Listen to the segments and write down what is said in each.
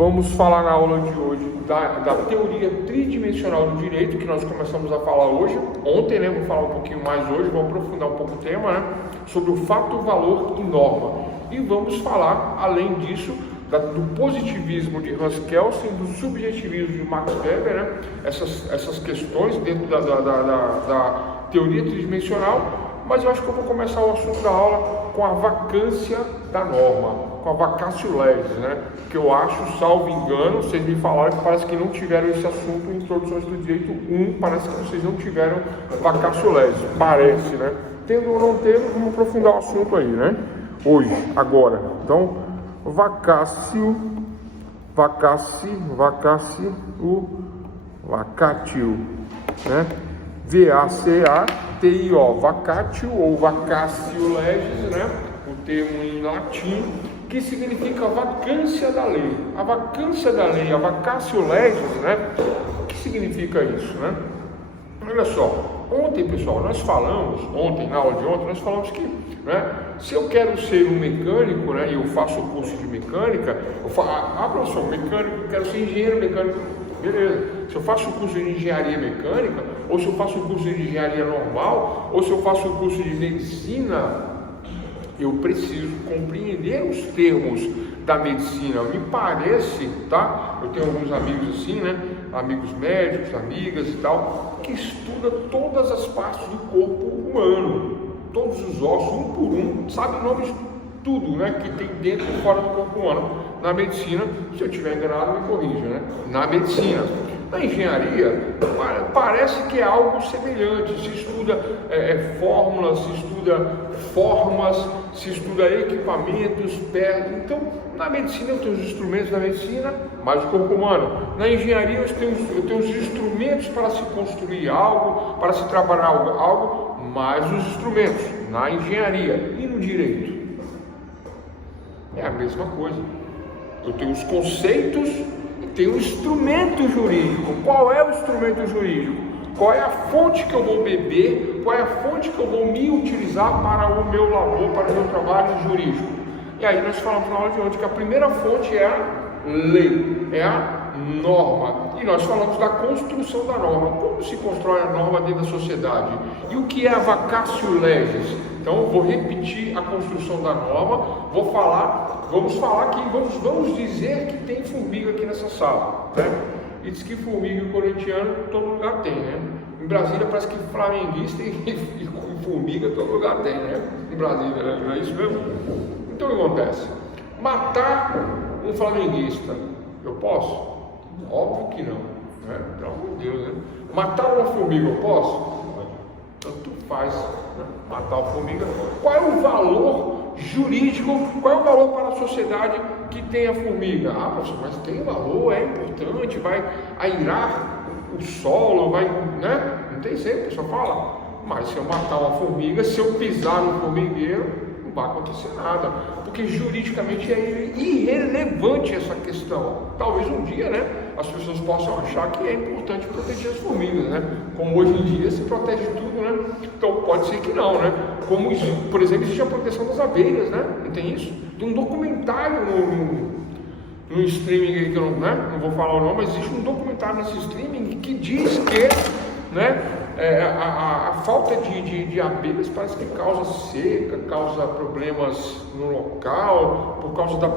Vamos falar na aula de hoje da teoria tridimensional do direito, que nós começamos a falar hoje. Ontem, né? Vou falar um pouquinho mais hoje, vou aprofundar um pouco o tema, né? Sobre o fato, valor e norma. E vamos falar, além disso, do positivismo de Hans Kelsen, do subjetivismo de Max Weber, né? Essas questões dentro da teoria tridimensional. Mas eu acho que eu vou começar o assunto da aula com a vacância da norma, com a vacatio legis, né? Que eu acho, salvo engano, vocês me falaram que parece que não tiveram esse assunto em Introduções do Direito 1, parece que vocês não tiveram vacatio legis, parece, né? Tendo ou não tendo, vamos aprofundar o assunto aí, né? Hoje, agora. Então, vacatio, né? V-A-C-A-T-I-O, vacatio ou vacatio legis, né? O termo em latim, que significa vacância da lei. A vacância da lei, a vacatio legis, né? O que significa isso, né? Olha só, ontem, pessoal, nós falamos, na aula de ontem, nós falamos que, né, se eu quero ser um mecânico, né, e eu faço o curso de mecânica, professor, mecânico, eu quero ser engenheiro mecânico, beleza. Se eu faço o curso de engenharia mecânica, ou se eu faço o curso de engenharia normal, ou se eu faço o curso de medicina, eu preciso compreender os termos da medicina. Me parece, tá? Eu tenho alguns amigos assim, né? Amigos médicos, amigas e tal, que estuda todas as partes do corpo humano, todos os ossos, um por um, sabe o nome de tudo, né? Que tem dentro e fora do corpo humano. Na medicina, se eu estiver enganado, me corrija, né? Na medicina. Na engenharia, parece que é algo semelhante, se estuda fórmulas, se estuda formas, se estuda equipamentos, então, na medicina eu tenho os instrumentos da medicina, mais o corpo humano. Na engenharia eu tenho os instrumentos para se construir algo, para se trabalhar algo, mais os instrumentos, na engenharia. E no direito? É a mesma coisa. Eu tenho os conceitos, tem um instrumento jurídico. Qual é o instrumento jurídico? Qual é a fonte que eu vou beber? Qual é a fonte que eu vou me utilizar para o meu labor, para o meu trabalho jurídico? E aí nós falamos na aula de ontem que a primeira fonte é a lei, é a norma. E nós falamos da construção da norma. Como se constrói a norma dentro da sociedade? E o que é a vacatio legis? Então eu vou repetir a construção da norma, vamos falar aqui, vamos dizer que tem formiga aqui nessa sala, né? E diz que formiga e corintiano todo lugar tem, né? Em Brasília parece que flamenguista e formiga todo lugar tem, né? Em Brasília, né? Não é isso mesmo? Então o que acontece? Matar um flamenguista, eu posso? Óbvio que não, né? Pelo amor de Deus, né? Matar uma formiga, eu posso? Tanto faz, né? Matar uma formiga. Qual é o valor jurídico, qual é o valor para a sociedade que tem a formiga? Ah, professor, mas tem valor, é importante, vai airar o solo, vai, né? Não tem sempre, a pessoa fala. Mas se eu matar uma formiga, se eu pisar no formigueiro, não vai acontecer nada, porque juridicamente é irrelevante essa questão. Talvez um dia, né, as pessoas possam achar que é importante proteger as formigas, né? Como hoje em dia se protege tudo, né? Então pode ser que não, né? Como, por exemplo, existe a proteção das abelhas, né? Não tem isso? Tem um documentário no streaming aí que eu não vou falar o nome, mas existe um documentário nesse streaming que diz que, né, a falta de abelhas parece que causa seca, causa problemas no local, por causa da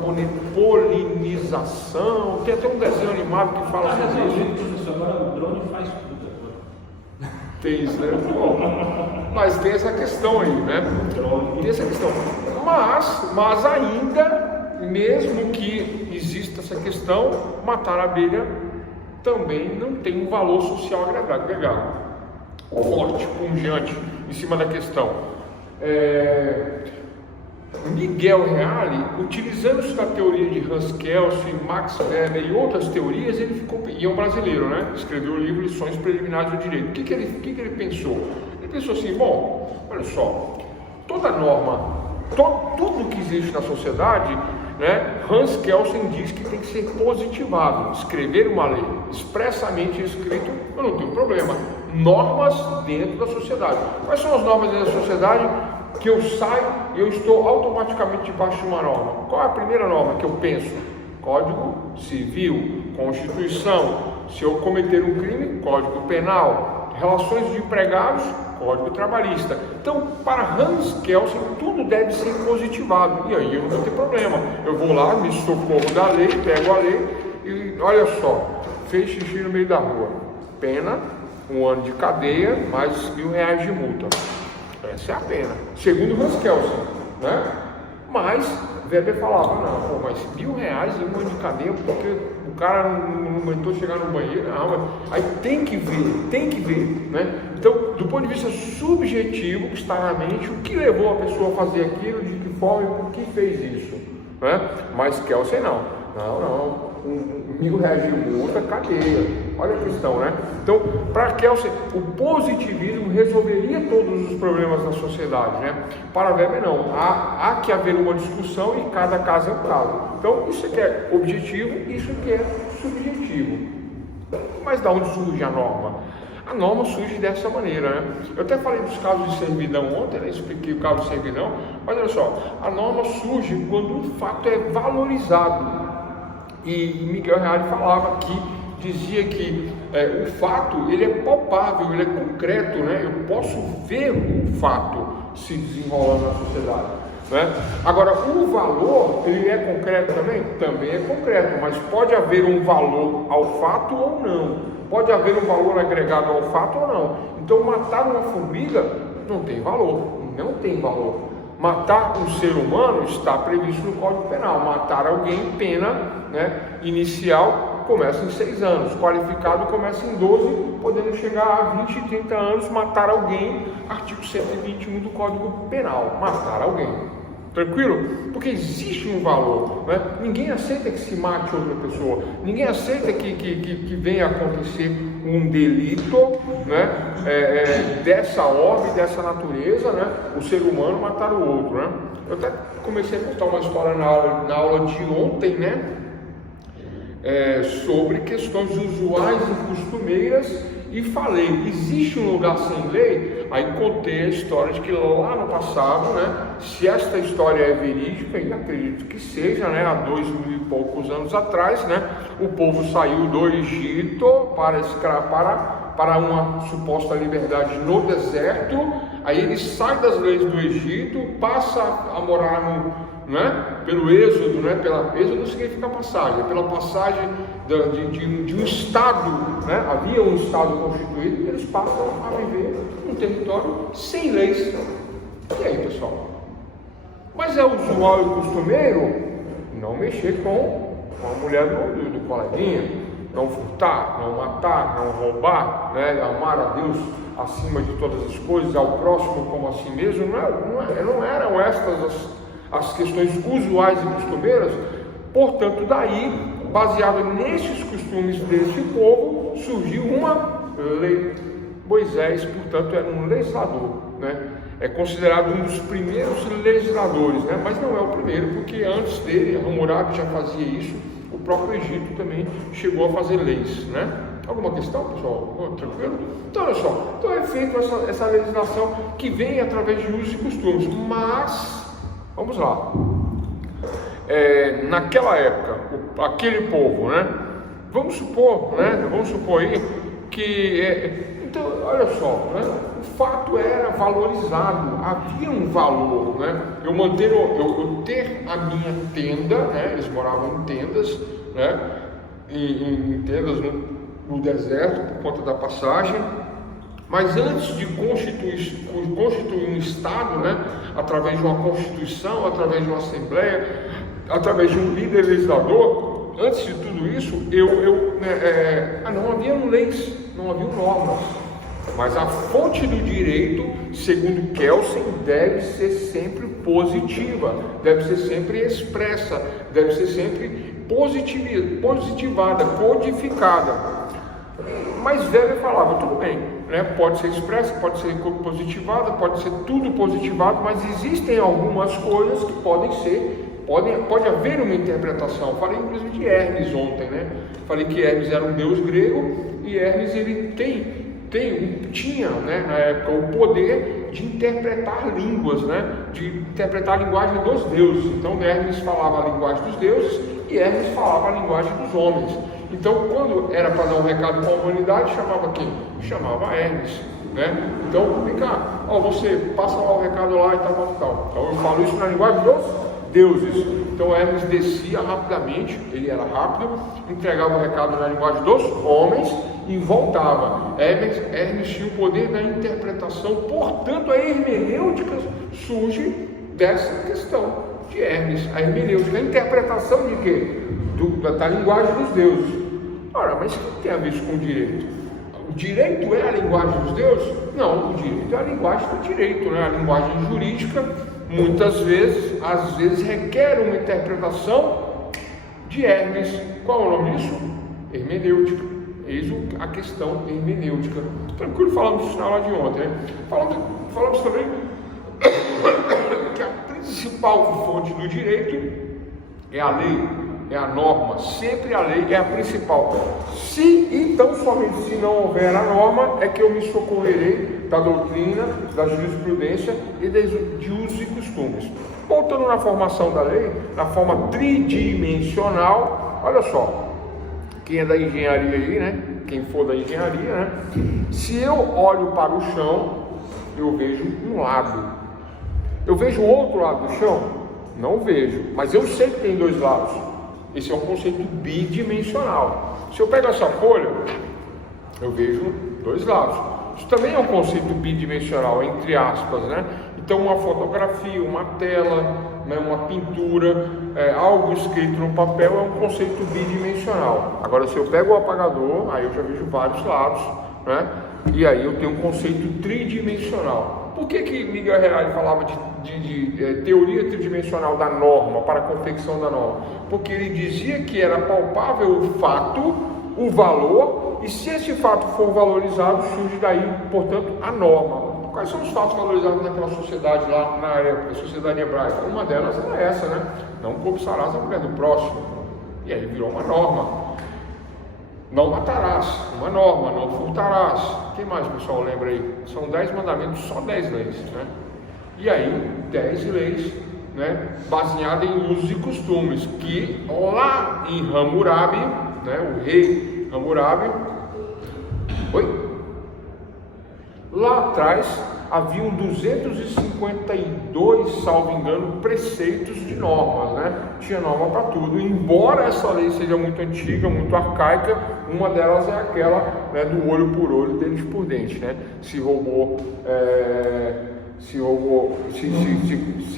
polinização. Tem até um desenho animado que fala sobre isso. Agora o drone faz tudo. Tem isso, né? Bom, mas tem essa questão aí, né? Tem essa questão. Mas ainda, mesmo que exista essa questão, matar a abelha também não tem um valor social agregado. Forte, pungente, em cima da questão. Miguel Reale, utilizando-se da teoria de Hans Kelsen, Max Weber e outras teorias, e é um brasileiro, né? Escreveu o livro Lições Preliminares do Direito. O que ele pensou? Ele pensou assim, bom, olha só, toda norma, tudo que existe na sociedade, né, Hans Kelsen diz que tem que ser positivado. Escrever uma lei expressamente escrito, eu não tenho problema. Normas dentro da sociedade. Quais são as normas dentro da sociedade? Que eu saio e eu estou automaticamente debaixo de uma norma. Qual é a primeira norma que eu penso? Código Civil. Constituição, se eu cometer um crime, Código Penal. Relações de empregados, Código Trabalhista. Então, para Hans Kelsen, tudo deve ser positivado. E aí eu não vou ter problema. Eu vou lá, me socorro da lei, pego a lei e olha só, fez xixi no meio da rua. Pena, 1 ano de cadeia, mais R$1.000 de multa. Essa é a pena. Segundo Hans Kelsen, né? Mas Weber falava, não, mas R$1.000 e 1 ano de cadeia, porque o cara não aguentou chegar no banheiro, não, aí tem que ver, né? Então, do ponto de vista subjetivo, está na mente o que levou a pessoa a fazer aquilo, de que forma e por que fez isso, né? Mas Kelsen não, R$1.000 de multa, cadeia. Olha a questão, né? Então, para Kelsen, o positivismo resolveria todos os problemas da sociedade, né? Para Weber, não. Há que haver uma discussão e cada caso é um caso. Então, isso aqui é objetivo, isso aqui é subjetivo. Mas da onde surge a norma? A norma surge dessa maneira, né? Eu até falei dos casos de servidão ontem, né? Expliquei o caso de servidão, mas olha só, a norma surge quando um fato é valorizado. E Miguel Reale falava dizia que o fato, ele é palpável, ele é concreto, né? Eu posso ver o fato se desenrolando na sociedade, né? Agora, o valor, ele é concreto também? Também é concreto, mas pode haver um valor ao fato ou não. Pode haver um valor agregado ao fato ou não. Então, matar uma formiga não tem valor, não tem valor. Matar um ser humano está previsto no Código Penal. Matar alguém, pena, né, inicial, começa em 6 anos. Qualificado começa em 12, podendo chegar a 20 e 30 anos. Matar alguém, artigo 121 do Código Penal. Matar alguém. Tranquilo? Porque existe um valor, né? Ninguém aceita que se mate outra pessoa. Ninguém aceita que venha acontecer um delito, né? Dessa ordem, dessa natureza, né? O ser humano matar o outro, né? Eu até comecei a contar uma história na aula de ontem, né? Sobre questões usuais e costumeiras, e falei, existe um lugar sem lei? Aí contei a história de que lá no passado, né, se esta história é verídica, e acredito que seja, né, há 2.000 e poucos anos atrás, né, o povo saiu do Egito para uma suposta liberdade no deserto. Aí ele sai das leis do Egito, passa a morar pelo êxodo, né? Êxodo significa passagem, é pela passagem de um estado, né? Havia um estado constituído, e eles passam a viver num território sem leis. E aí, pessoal? Mas é usual e costumeiro não mexer com a mulher do coleguinha, não furtar, não matar, não roubar, né? Amar a Deus acima de todas as coisas, ao próximo como a si mesmo. Não eram estas as questões usuais e costumeiras. Portanto, daí, baseado nesses costumes desse povo, surgiu uma lei. Moisés, portanto, era um legislador, né? É considerado um dos primeiros legisladores, né? Mas não é o primeiro, porque antes dele, Hammurabi já fazia isso, o próprio Egito também chegou a fazer leis, né? Alguma questão, pessoal? Tranquilo? Então, olha só, então é feita essa legislação que vem através de usos e costumes, mas vamos lá. Naquela época, aquele povo, né? Vamos supor aí que então, olha só, né? O fato era valorizado, havia um valor, né? Eu ter a minha tenda, né? Eles moravam em tendas, né? Em tendas no deserto por conta da passagem. Mas antes de constituir um Estado, né, através de uma Constituição, através de uma Assembleia, através de um líder legislador, antes de tudo isso, não haviam leis, não haviam normas. Mas a fonte do direito, segundo Kelsen, deve ser sempre positiva, deve ser sempre expressa, deve ser sempre positivada, codificada. Mas Weber falava, tudo bem, né? Pode ser expressa, pode ser positivada, pode ser tudo positivado, mas existem algumas coisas que pode haver uma interpretação. Falei inclusive de Hermes ontem, né? Falei que Hermes era um deus grego, e Hermes ele tinha, né, na época, o poder de interpretar línguas, né? De interpretar a linguagem dos deuses. Então Hermes falava a linguagem dos deuses, e Hermes falava a linguagem dos homens. Então, quando era para dar um recado para a humanidade, chamava quem? Chamava Hermes, né? Então, vem cá, ó, você passa lá o recado lá e tal. Então, eu falo isso na linguagem dos deuses. Então, Hermes descia rapidamente, ele era rápido, entregava o recado na linguagem dos homens e voltava. Hermes tinha o poder da interpretação, portanto, a hermenêutica surge dessa questão de Hermes. A hermenêutica, a interpretação de quê? Da linguagem dos deuses. Ora, mas o que tem a ver isso com o direito? O direito é a linguagem dos deuses? Não, o direito é a linguagem do direito, né? A linguagem jurídica, muitas vezes, às vezes, requer uma interpretação de Hermes. Qual é o nome disso? Hermenêutica. Eis a questão hermenêutica. Tranquilo, falamos isso na aula de ontem, né? Falamos também que a principal fonte do direito é a lei, é a norma. Sempre a lei é a principal. Se, então, somente se não houver a norma, é que eu me socorrerei da doutrina, da jurisprudência e de usos e costumes. Voltando na formação da lei, na forma tridimensional, olha só, quem é da engenharia aí, né? Quem for da engenharia, né? Se eu olho para o chão, eu vejo um lado. Eu vejo o outro lado do chão? Não vejo, mas eu sei que tem dois lados. Esse é um conceito bidimensional. Se eu pego essa folha, eu vejo dois lados. Isso também é um conceito bidimensional, entre aspas, né? Então, uma fotografia, uma tela, né, uma pintura, algo escrito no papel é um conceito bidimensional. Agora, se eu pego o apagador, aí eu já vejo vários lados, né? E aí eu tenho um conceito tridimensional. Por que Miguel Reale falava de teoria tridimensional da norma, para a confecção da norma? Porque ele dizia que era palpável o fato, o valor, e se esse fato for valorizado, surge daí, portanto, a norma. Quais são os fatos valorizados naquela sociedade lá na época, a sociedade hebraica? Uma delas era essa, né? Não cobiçarás a mulher do próximo. E aí virou uma norma. Não matarás, uma norma, não furtarás. O que mais, pessoal, lembra aí? São 10 mandamentos, só 10 leis, né? E aí, 10 leis, né? Baseadas em usos e costumes, que lá em Hammurabi, né? O rei Hammurabi, lá atrás haviam 252, salvo engano, preceitos de normas, né? Tinha norma para tudo. Embora essa lei seja muito antiga, muito arcaica, uma delas é aquela, né, do olho por olho, dente por dente, né? Se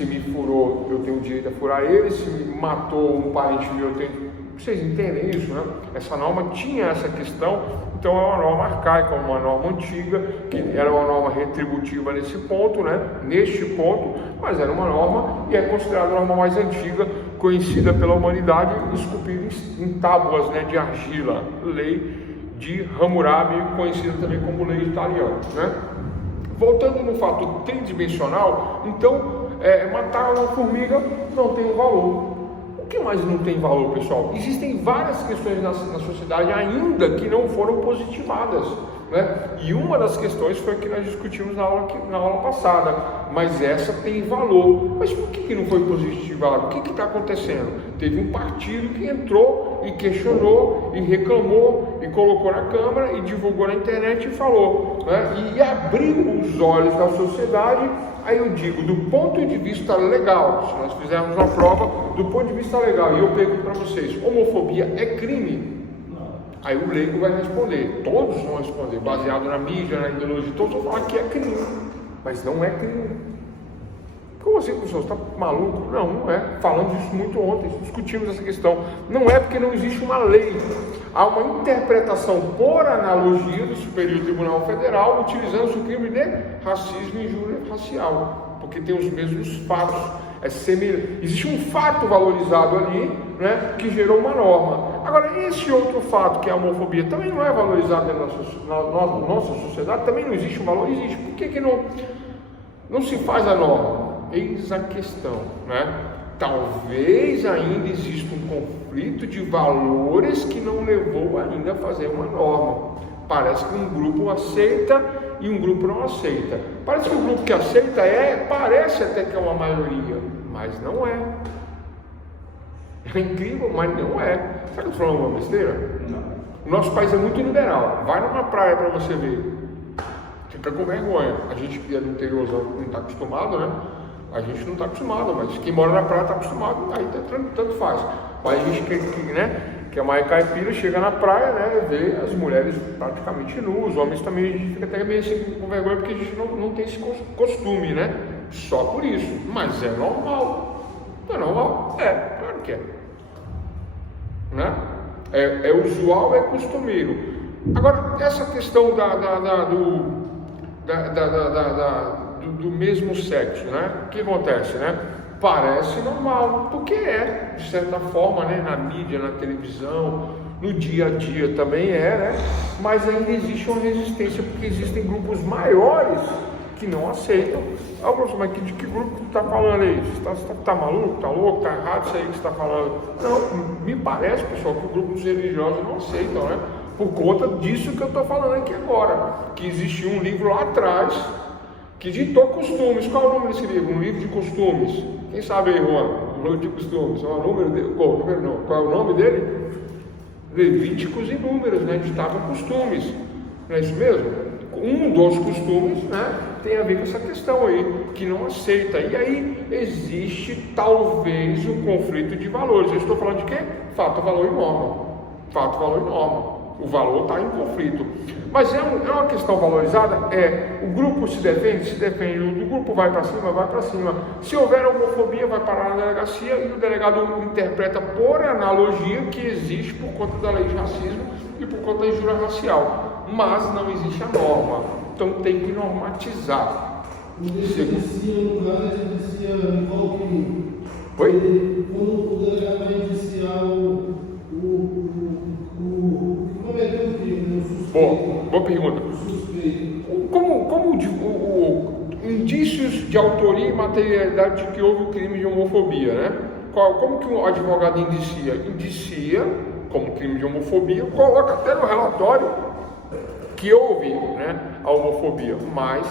me furou, eu tenho o direito a furar ele. Se me matou um parente meu, eu tenho. Vocês entendem isso, né? Essa norma tinha essa questão, então é uma norma arcaica, uma norma antiga, que era uma norma retributiva nesse ponto, né? Neste ponto, mas era uma norma e é considerada a norma mais antiga, conhecida pela humanidade, esculpida em tábuas, né, de argila, lei de Hammurabi, conhecida também como lei italiana, né? Voltando no fato tridimensional, então, matar uma formiga não tem valor. O que mais não tem valor, pessoal? Existem várias questões na sociedade ainda que não foram positivadas, né? E uma das questões foi que nós discutimos na aula passada, mas essa tem valor. Mas por que não foi positivado? O que está acontecendo? Teve um partido que entrou e questionou e reclamou e colocou na Câmara e divulgou na internet e falou, né? E abriu os olhos da sociedade. Aí eu digo, do ponto de vista legal, se nós fizermos uma prova, do ponto de vista legal, e eu pergunto para vocês, homofobia é crime? Aí o leigo vai responder, todos vão responder, baseado na mídia, na ideologia, todos vão falar que é crime, mas não é crime. Como assim, professor? Você está maluco? Não, não é. Falamos isso muito ontem, discutimos essa questão. Não é porque não existe uma lei. Há uma interpretação por analogia do Superior Tribunal Federal, utilizando o crime de racismo e injúria racial, porque tem os mesmos fatos. Existe um fato valorizado ali, né, que gerou uma norma. Agora, esse outro fato, que é a homofobia, também não é valorizado na nossa sociedade, também não existe um valor? Existe. Por que não se faz a norma? Eis a questão, né? Talvez ainda exista um conflito de valores que não levou ainda a fazer uma norma. Parece que um grupo aceita e um grupo não aceita. Parece que o grupo que aceita parece até que é uma maioria, mas não é. É incrível, mas não é. Será que eu estou falando uma besteira? Não. O nosso país é muito liberal. Vai numa praia para você ver. Fica com vergonha. A gente que é do interiorzão não está acostumado, né? A gente não está acostumado, mas quem mora na praia está acostumado, aí tanto faz. Mas a gente que é mais caipira, chega na praia, né? Vê as mulheres praticamente nuas, os homens também, a gente fica até meio assim com vergonha porque a gente não tem esse costume, né? Só por isso. Mas é normal. Não é normal? É, claro que é. Né? É usual, é costumeiro. Agora, essa questão do mesmo sexo, né? O que acontece, né? Parece normal, porque é, de certa forma, né? Na mídia, na televisão, no dia a dia também é, né? Mas ainda existe uma resistência, porque existem grupos maiores que não aceitam. Ah, professor, mas de que grupo que tu está falando aí? Você tá maluco? Tá louco? Tá errado isso aí que você está falando? Não, me parece, pessoal, que o grupo dos religiosos não aceitam, né? Por conta disso que eu estou falando aqui agora, que existia um livro lá atrás que ditou costumes. Qual é o nome desse livro? Um livro de costumes. Quem sabe aí, Juan? Um livro de costumes. Qual é o número dele? Qual é o nome dele? Levíticos e Números, né? Ditavam costumes. Não é isso mesmo? Um dos costumes, né? Tem a ver com essa questão aí, que não aceita. E aí existe talvez um conflito de valores. Eu estou falando de quê? Fato, valor e norma. Fato, valor e norma. O valor está em conflito. Mas é uma questão valorizada? O grupo se defende, o grupo vai para cima. Se houver homofobia, vai parar na delegacia e o delegado interpreta por analogia que existe por conta da lei de racismo e por conta da injúria racial. Mas não existe a norma. Então tem que normatizar. No caso, ele dizia igual que. Oi? Quando o delegado vai indiciar o cometeu o crime, o suspeito. Boa pergunta. O suspeito. Como indícios de autoria e materialidade de que houve o crime de homofobia, né? Como que o advogado indicia? Indicia como crime de homofobia, coloca até no relatório que houve, né, a homofobia, mas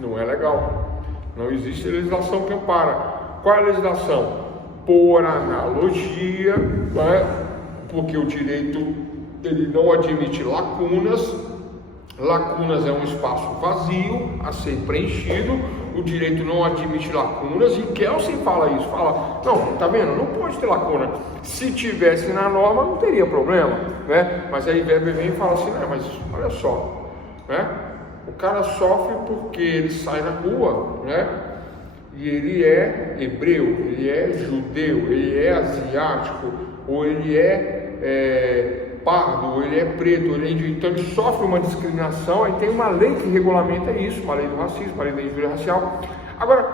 não é legal. Não existe legislação que ampara. Qual é a legislação? Por analogia, né? Porque o direito ele não admite lacunas. Lacunas é um espaço vazio a ser preenchido. O direito não admite lacunas e Kelsen fala isso, fala, não, tá vendo, não pode ter lacuna. Se tivesse na norma não teria problema, né? Mas aí Weber vem e fala assim, né, mas olha só, né? O cara sofre porque ele sai na rua, né? E ele é hebreu, ele é judeu, ele é asiático, ou ele é pardo, ou ele é preto, ou ele é índio, então ele sofre uma discriminação. Aí tem uma lei que regulamenta isso, uma lei do racismo, uma lei da injúria racial. Agora,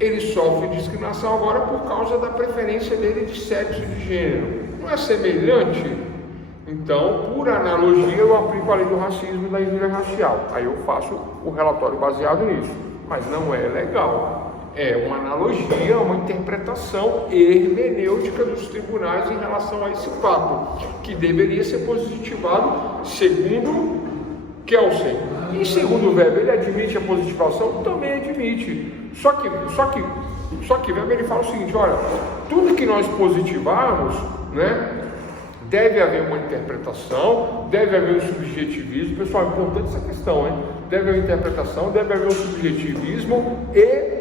ele sofre discriminação agora por causa da preferência dele de sexo e de gênero. Não é semelhante? Então, por analogia, eu aplico a lei do racismo e da injúria racial. Aí eu faço o relatório baseado nisso. Mas não é legal. É uma analogia, uma interpretação hermenêutica dos tribunais em relação a esse fato, que deveria ser positivado segundo Kelsen. E segundo Weber, ele admite a positivação? Também admite. Só que Weber ele fala o seguinte, olha, tudo que nós positivarmos, né, deve haver uma interpretação, deve haver um subjetivismo. Pessoal, é importante essa questão, hein? Deve haver interpretação, deve haver um subjetivismo e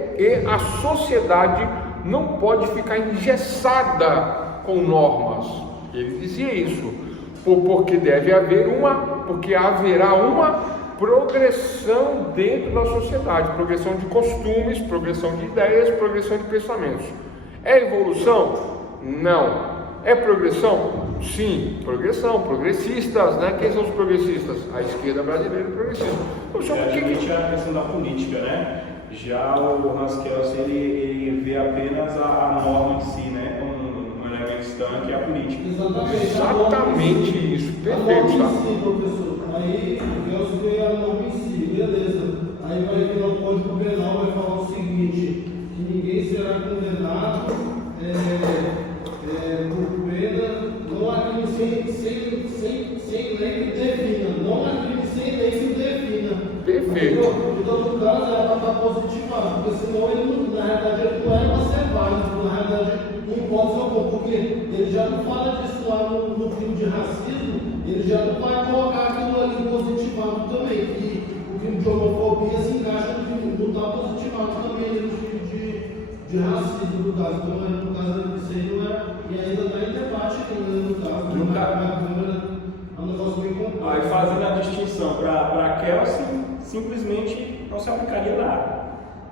a sociedade não pode ficar engessada com normas. Ele dizia isso, porque haverá uma progressão dentro da sociedade, progressão de costumes, progressão de ideias, progressão de pensamentos. É evolução? Não. É progressão? Sim, progressão, progressistas, né? Quem são os progressistas? A esquerda brasileira é progressista. A questão da política, né? Já o Hans Kelsen, ele vê apenas a norma em si, né? Um elemento estanque é a política. Exatamente isso, perfeito. A norma em si, professor. Aí o Kelsen vê a norma em si, beleza. Aí vai virar o Código Penal, vai falar o seguinte, que ninguém será condenado por pena, não há crime sem lei que defina, não há crime sem lei que defina. Perfeito. Então, no caso, ela está positivando, porque senão ele, na realidade, ele não é para ser válido, na realidade, pode ser bom, porque ele já não fala disso lá no crime de racismo, ele já não vai colocar aquilo ali positivado também, que o crime de homofobia se encaixa no crime, não está positivado também no crime de racismo, no caso. Então, no caso, isso aí não é, e ainda está em debate ainda no caso, Não tá. na Câmara, é um negócio bem complexo. Aí fazendo a distinção para Kelsey, simplesmente não se aplicaria nada.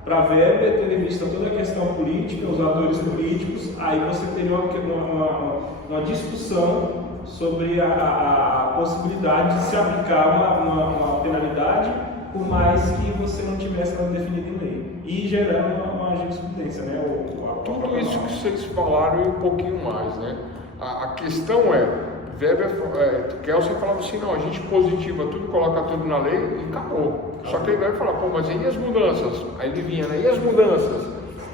Para Weber, tendo em vista toda a questão política, os atores políticos, aí você teria uma discussão sobre a possibilidade de se aplicar uma penalidade, por mais que você não tivesse nada definido em lei, e gerando uma jurisprudência, né? Tudo isso que vocês falaram e um pouquinho mais, né? A questão é, Kelsey falava assim, não, a gente positiva tudo, coloca tudo na lei e acabou. Só que ele vai falar, pô, mas e as mudanças? Aí ele vinha, né? E as mudanças?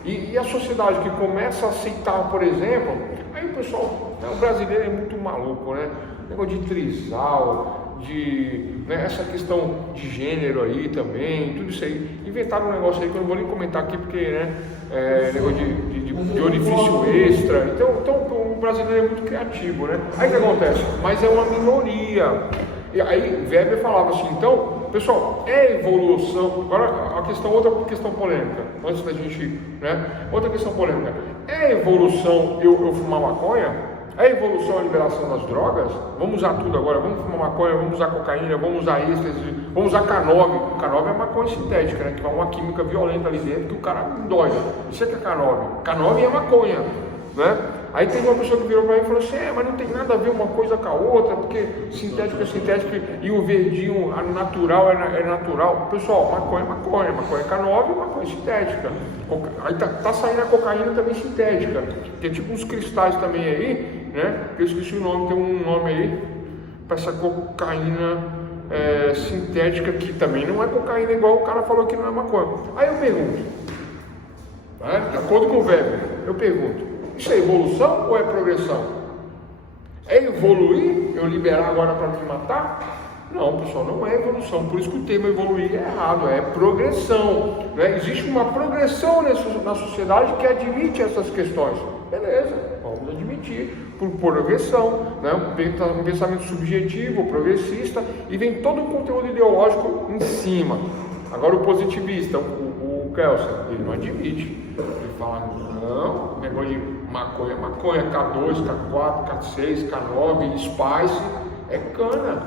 E a sociedade que começa a aceitar, por exemplo, aí o pessoal, né, o brasileiro é muito maluco, né? Negócio de trisal, né, essa questão de gênero aí também, tudo isso aí. Inventaram um negócio aí que eu não vou nem comentar aqui porque, né, negócio de orifício extra. Então o brasileiro é muito criativo, né? Aí o que acontece? Mas é uma minoria. E aí Weber falava assim, então, pessoal, é evolução. Agora outra questão polêmica, antes da gente, né? Outra questão polêmica. É evolução eu fumar maconha? É evolução a liberação das drogas? Vamos usar tudo agora, vamos fumar maconha, vamos usar cocaína, vamos usar êxtase, vamos usar K9. K9 é maconha sintética, né? Que vai uma química violenta ali dentro que o cara dói. Isso é que é K9. K9 é maconha, né? Aí teve uma pessoa que virou para mim e falou assim, mas não tem nada a ver uma coisa com a outra, porque sintética é sintética e o verdinho, a natural é natural. Pessoal, maconha é maconha é K9 e maconha é sintética. Aí tá saindo a cocaína também sintética. Tem tipo uns cristais também aí, né? Eu esqueci o nome, tem um nome aí para essa cocaína sintética que também não é cocaína igual o cara falou que não é maconha. Aí eu pergunto, né? De acordo com o Weber, eu pergunto, isso é evolução ou é progressão? É evoluir? Eu liberar agora para me matar? Não, pessoal, não é evolução. Por isso que o termo evoluir é errado, é progressão, né? Existe uma progressão na sociedade que admite essas questões. Beleza, vamos admitir, por progressão, né? Um pensamento subjetivo, progressista, e vem todo o conteúdo ideológico em cima. Agora o positivista, o Kelsey, ele não admite. Ele fala, não, negócio de maconha, K2, K4, K6, K9, Spice, é cana.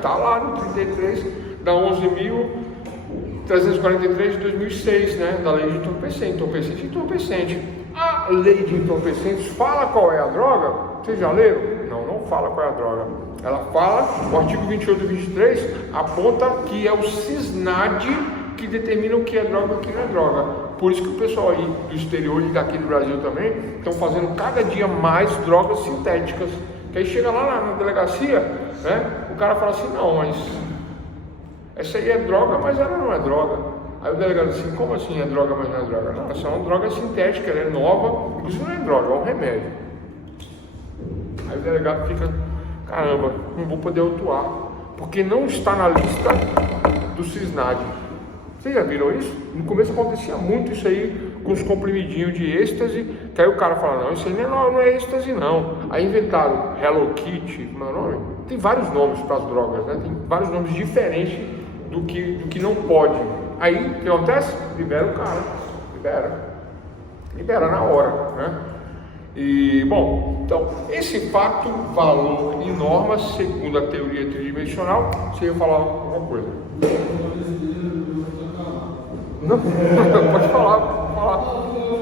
Tá lá no 33 da 11.343 de 2006, né? Da lei de entorpecente. A lei de entorpecentes fala qual é a droga? Vocês já leram? Não fala qual é a droga. Ela fala, o artigo 28 e 23 aponta que é o CISNAD que determina o que é droga e o que não é droga. Por isso que o pessoal aí do exterior e daqui do Brasil também estão fazendo cada dia mais drogas sintéticas. Que aí chega lá na delegacia, né? O cara fala assim, não, mas essa aí é droga, mas ela não é droga. Aí o delegado diz assim, como assim é droga, mas não é droga? Não, essa é uma droga sintética, ela é nova, inclusive não é droga, é um remédio. Aí o delegado fica, caramba, não vou poder autuar, porque não está na lista do CISNAD. Vocês já viram isso? No começo acontecia muito isso aí, com os comprimidinhos de êxtase, que aí o cara fala, não, isso aí não é êxtase não. Aí inventaram Hello Kitty, como é o nome? Tem vários nomes para as drogas, né? Tem vários nomes diferentes do que não pode. Aí, o que acontece? Libera o cara, libera na hora, né? E, bom, então, esse fato, valor e norma, segundo a teoria tridimensional, você ia falar alguma coisa? Não, pode falar. Eu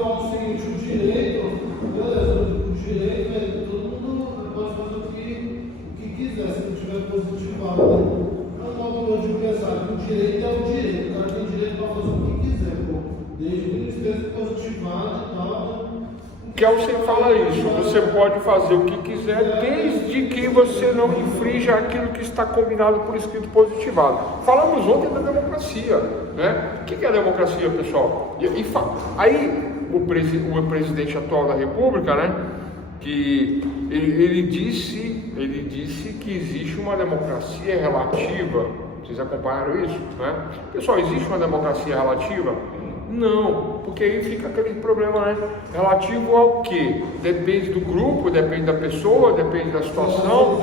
falo o seguinte, o direito, beleza, o direito todo mundo pode fazer o que quiser, se não tiver positivado. É um modo de pensar que o direito é o direito, o cara tem direito para fazer o que quiser, pô. Desde que não esteja positivado e tal. Kelsey fala isso, você pode fazer o que quiser, desde que você não infrinja aquilo que está combinado por escrito positivado. Falamos ontem da democracia, né? O que é a democracia, pessoal? Aí o presidente atual da República, né? Que ele disse que existe uma democracia relativa. Vocês acompanharam isso, né? Pessoal, existe uma democracia relativa? Não, porque aí fica aquele problema, né? Relativo ao quê? Depende do grupo, depende da pessoa, depende da situação.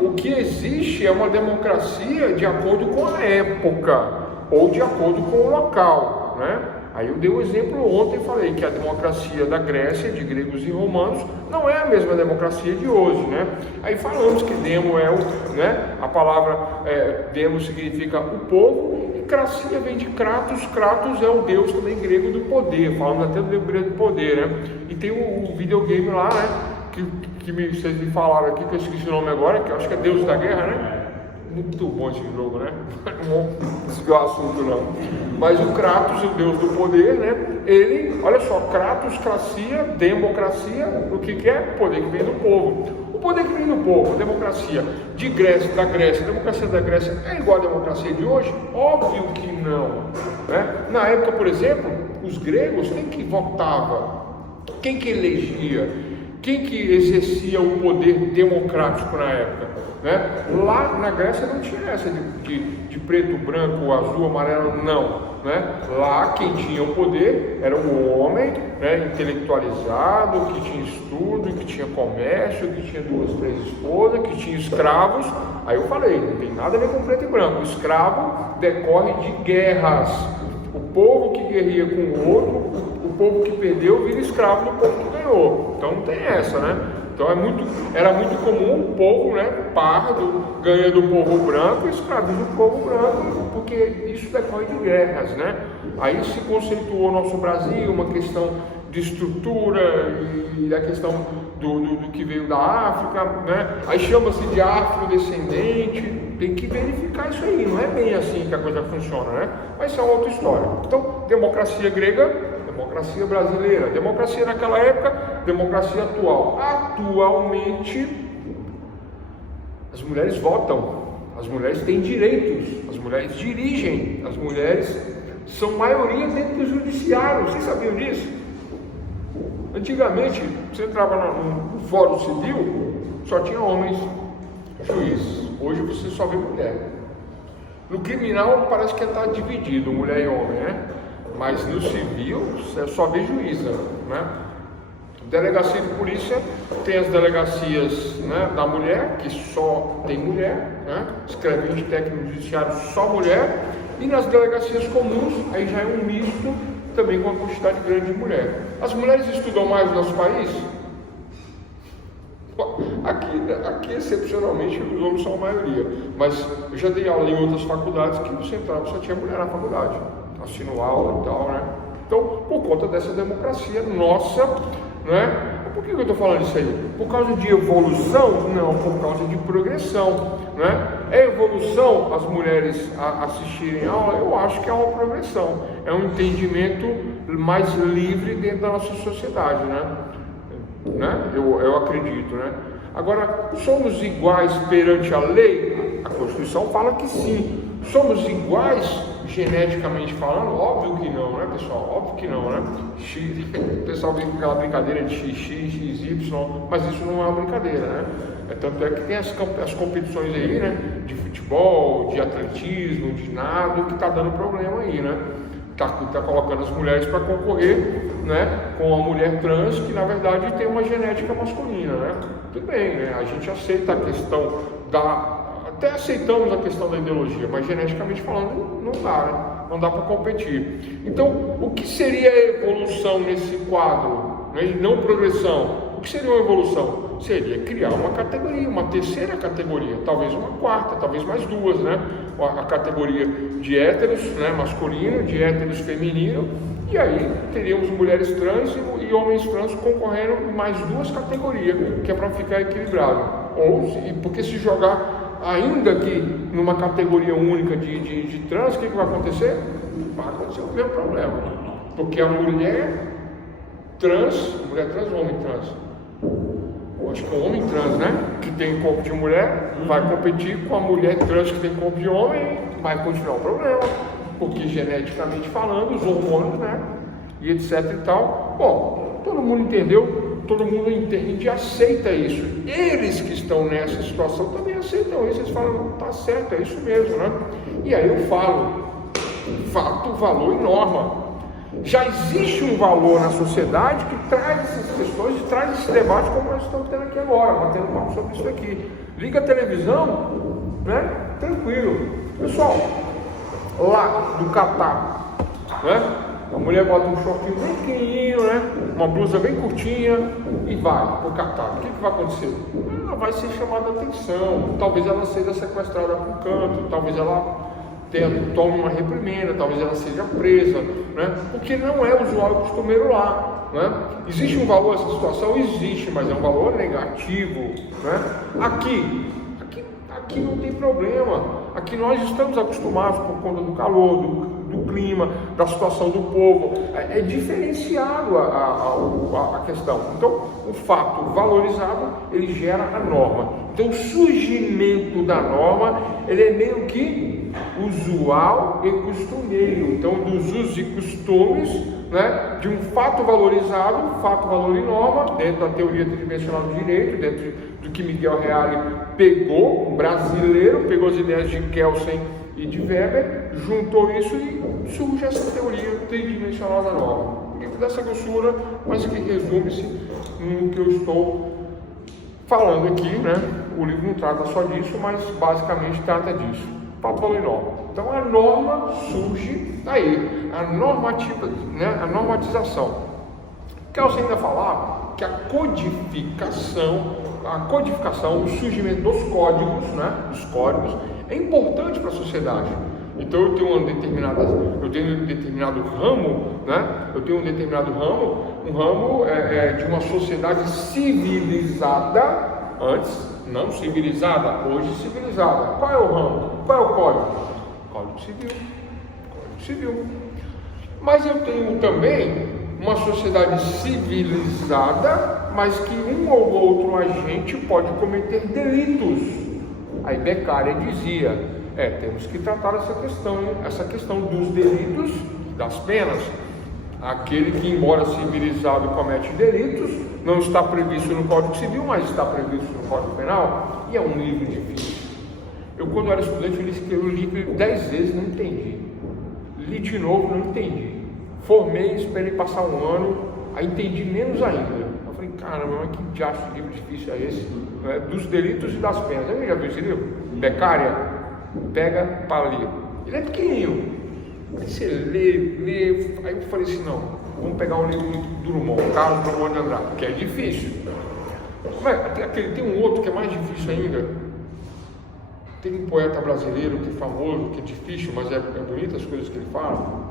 O que existe é uma democracia de acordo com a época ou de acordo com o local, né? Aí eu dei um exemplo ontem e falei que a democracia da Grécia, de gregos e romanos, não é a mesma democracia de hoje, né? Aí falamos que demo é o, né? A palavra demo significa o povo, e cracia vem de Kratos. Kratos é o deus também grego do poder, falando até do grego do poder, né? E tem o videogame lá, né? Vocês me falaram aqui, que eu esqueci o nome agora, que eu acho que é Deus da Guerra, né? Muito bom esse jogo, né? Não desviou o assunto não. Mas o Kratos, o deus do poder, né? Ele, olha só, Kratos, cracia, democracia, o que é? O poder que vem do povo. O poder que vem do povo, a democracia de Grécia, da Grécia, a democracia da Grécia é igual à democracia de hoje? Óbvio que não, né? Na época, por exemplo, os gregos, quem que votava? Quem que elegia? Quem que exercia o poder democrático na época? Né? Lá na Grécia não tinha essa de preto, branco, azul, amarelo, não. Né? Lá quem tinha o poder era o homem, né, intelectualizado, que tinha estudo, que tinha comércio, que tinha 2, 3 esposas, que tinha escravos. Aí eu falei, não tem nada a ver com preto e branco. O escravo decorre de guerras. O povo que guerria com o outro, o povo que perdeu vira escravo do povo que ganhou. Então não tem essa, né? Então era muito comum o povo, né, pardo ganha do povo branco e escraviza o povo branco, porque isso decorre de guerras, né? Aí se conceituou o nosso Brasil, uma questão de estrutura e a questão do que veio da África, né? Aí chama-se de afrodescendente, tem que verificar isso aí, não é bem assim que a coisa funciona, né? Mas isso é outra história. Então, democracia grega, democracia brasileira, democracia naquela época, democracia atual. Atualmente, as mulheres votam, as mulheres têm direitos, as mulheres dirigem, as mulheres são maioria dentro do judiciário. Vocês sabiam disso? Antigamente, você entrava no fórum civil, só tinha homens juízes. Hoje você só vê mulher. No criminal parece que está dividido, mulher e homem, né? Mas no civil você só vê juíza, né? Delegacia de polícia tem as delegacias, né, da mulher, que só tem mulher, né? Escrevente técnico judiciário só mulher, e nas delegacias comuns aí já é um misto também com uma quantidade grande de mulher. As mulheres estudam mais no nosso país? Aqui excepcionalmente os homens são a maioria, mas eu já dei aula em outras faculdades que você entrava só tinha mulher na faculdade, assino aula e tal, né? Então, por conta dessa democracia nossa, né? Por que eu estou falando isso aí? Por causa de evolução? Não, por causa de progressão, né? É evolução as mulheres assistirem aula? Eu acho que é uma progressão, é um entendimento mais livre dentro da nossa sociedade, né? Eu acredito, né? Agora, somos iguais perante a lei? A Constituição fala que sim. Somos iguais geneticamente falando? Óbvio que não, né, pessoal? Óbvio que não, né? O pessoal vem com aquela brincadeira de XX, XY, mas isso não é uma brincadeira, né? Tanto é que tem as competições aí, né? De futebol, de atletismo, de nado, que tá dando problema aí, né? Tá colocando as mulheres para concorrer, né, com a mulher trans, que na verdade tem uma genética masculina, né? Tudo bem, né? A gente aceita a questão até aceitamos a questão da ideologia, mas geneticamente falando não dá, né? Não dá para competir. Então, o que seria a evolução nesse quadro, né? E não progressão? O que seria uma evolução? Seria criar uma categoria, uma terceira categoria, talvez uma quarta, talvez mais duas, né? A categoria de héteros, né, masculino, de héteros feminino, e aí teríamos mulheres trans e homens trans concorrendo em mais duas categorias, que é para ficar equilibrado. Porque se jogar ainda que numa categoria única de trans, o que vai acontecer? Vai acontecer o mesmo problema, porque a mulher trans, homem trans, eu acho que o homem trans, né, que tem corpo de mulher, vai competir com a mulher trans que tem corpo de homem, vai continuar o problema, porque geneticamente falando, os hormônios, né, e etc e tal. Bom, todo mundo entendeu todo mundo entende e aceita isso. Eles que estão nessa situação também aceitam isso, eles falam, não, tá certo, é isso mesmo, né? E aí eu falo, fato, valor e norma. Já existe um valor na sociedade que traz essas questões e traz esse debate como nós estamos tendo aqui agora, batendo um papo sobre isso aqui. Liga a televisão, né? Tranquilo. Pessoal, lá do Catar, né? A mulher bota um shortinho bem pequenininho, né? Uma blusa bem curtinha e vai pro Catar. O que vai acontecer? Ela vai ser chamada a atenção, talvez ela seja sequestrada para um canto, talvez ela tome uma reprimenda, talvez ela seja presa, né? Porque não é usual e costumeiro lá, né? Existe um valor nessa situação? Existe, mas é um valor negativo, né? Aqui não tem problema, aqui nós estamos acostumados por conta do calor, do clima, da situação do povo, é diferenciado a questão. Então, o fato valorizado, ele gera a norma. Então, o surgimento da norma, ele é meio que usual e costumeiro. Então, dos usos e costumes, né, de um fato valorizado, fato, valor e norma, dentro da teoria tridimensional do direito, dentro do que Miguel Reale pegou, um brasileiro, pegou as ideias de Kelsen e de Weber, juntou isso e surge essa teoria tridimensional da norma. Dentro dessa grossura, mas que resume-se no que eu estou falando aqui, né? O livro não trata só disso, mas basicamente trata disso. Fato, valor e norma. Então a norma surge daí, a normatização. Kelsen ainda falava que a codificação, o surgimento dos códigos, né? Os códigos, é importante para a sociedade. Então eu tenho um determinado ramo, né? Um ramo de uma sociedade civilizada, antes não civilizada, hoje civilizada. Qual é o ramo? Qual é o código? Código Civil. Mas eu tenho também uma sociedade civilizada, mas que um ou outro agente pode cometer delitos. Aí Beccaria dizia, temos que tratar essa questão dos delitos, das penas. Aquele que, embora civilizado, comete delitos, não está previsto no Código Civil, mas está previsto no Código Penal, e é um livro difícil. Eu, quando era estudante, eu li 10 vezes, não entendi. Li de novo, não entendi. Formei, esperei passar um ano, aí entendi menos ainda. Eu falei, caramba, mas que diacho de livro difícil é esse? Dos delitos e das penas. Eu já viu esse livro? Beccaria, pega para ler. Ele é pequenininho. Aí você lê. Aí eu falei assim, não, vamos pegar um livro do Drummond, Carlos Drummond de Andrade, que é difícil. Mas tem um outro que é mais difícil ainda. Tem um poeta brasileiro que é famoso, que é difícil, mas é bonito as coisas que ele fala.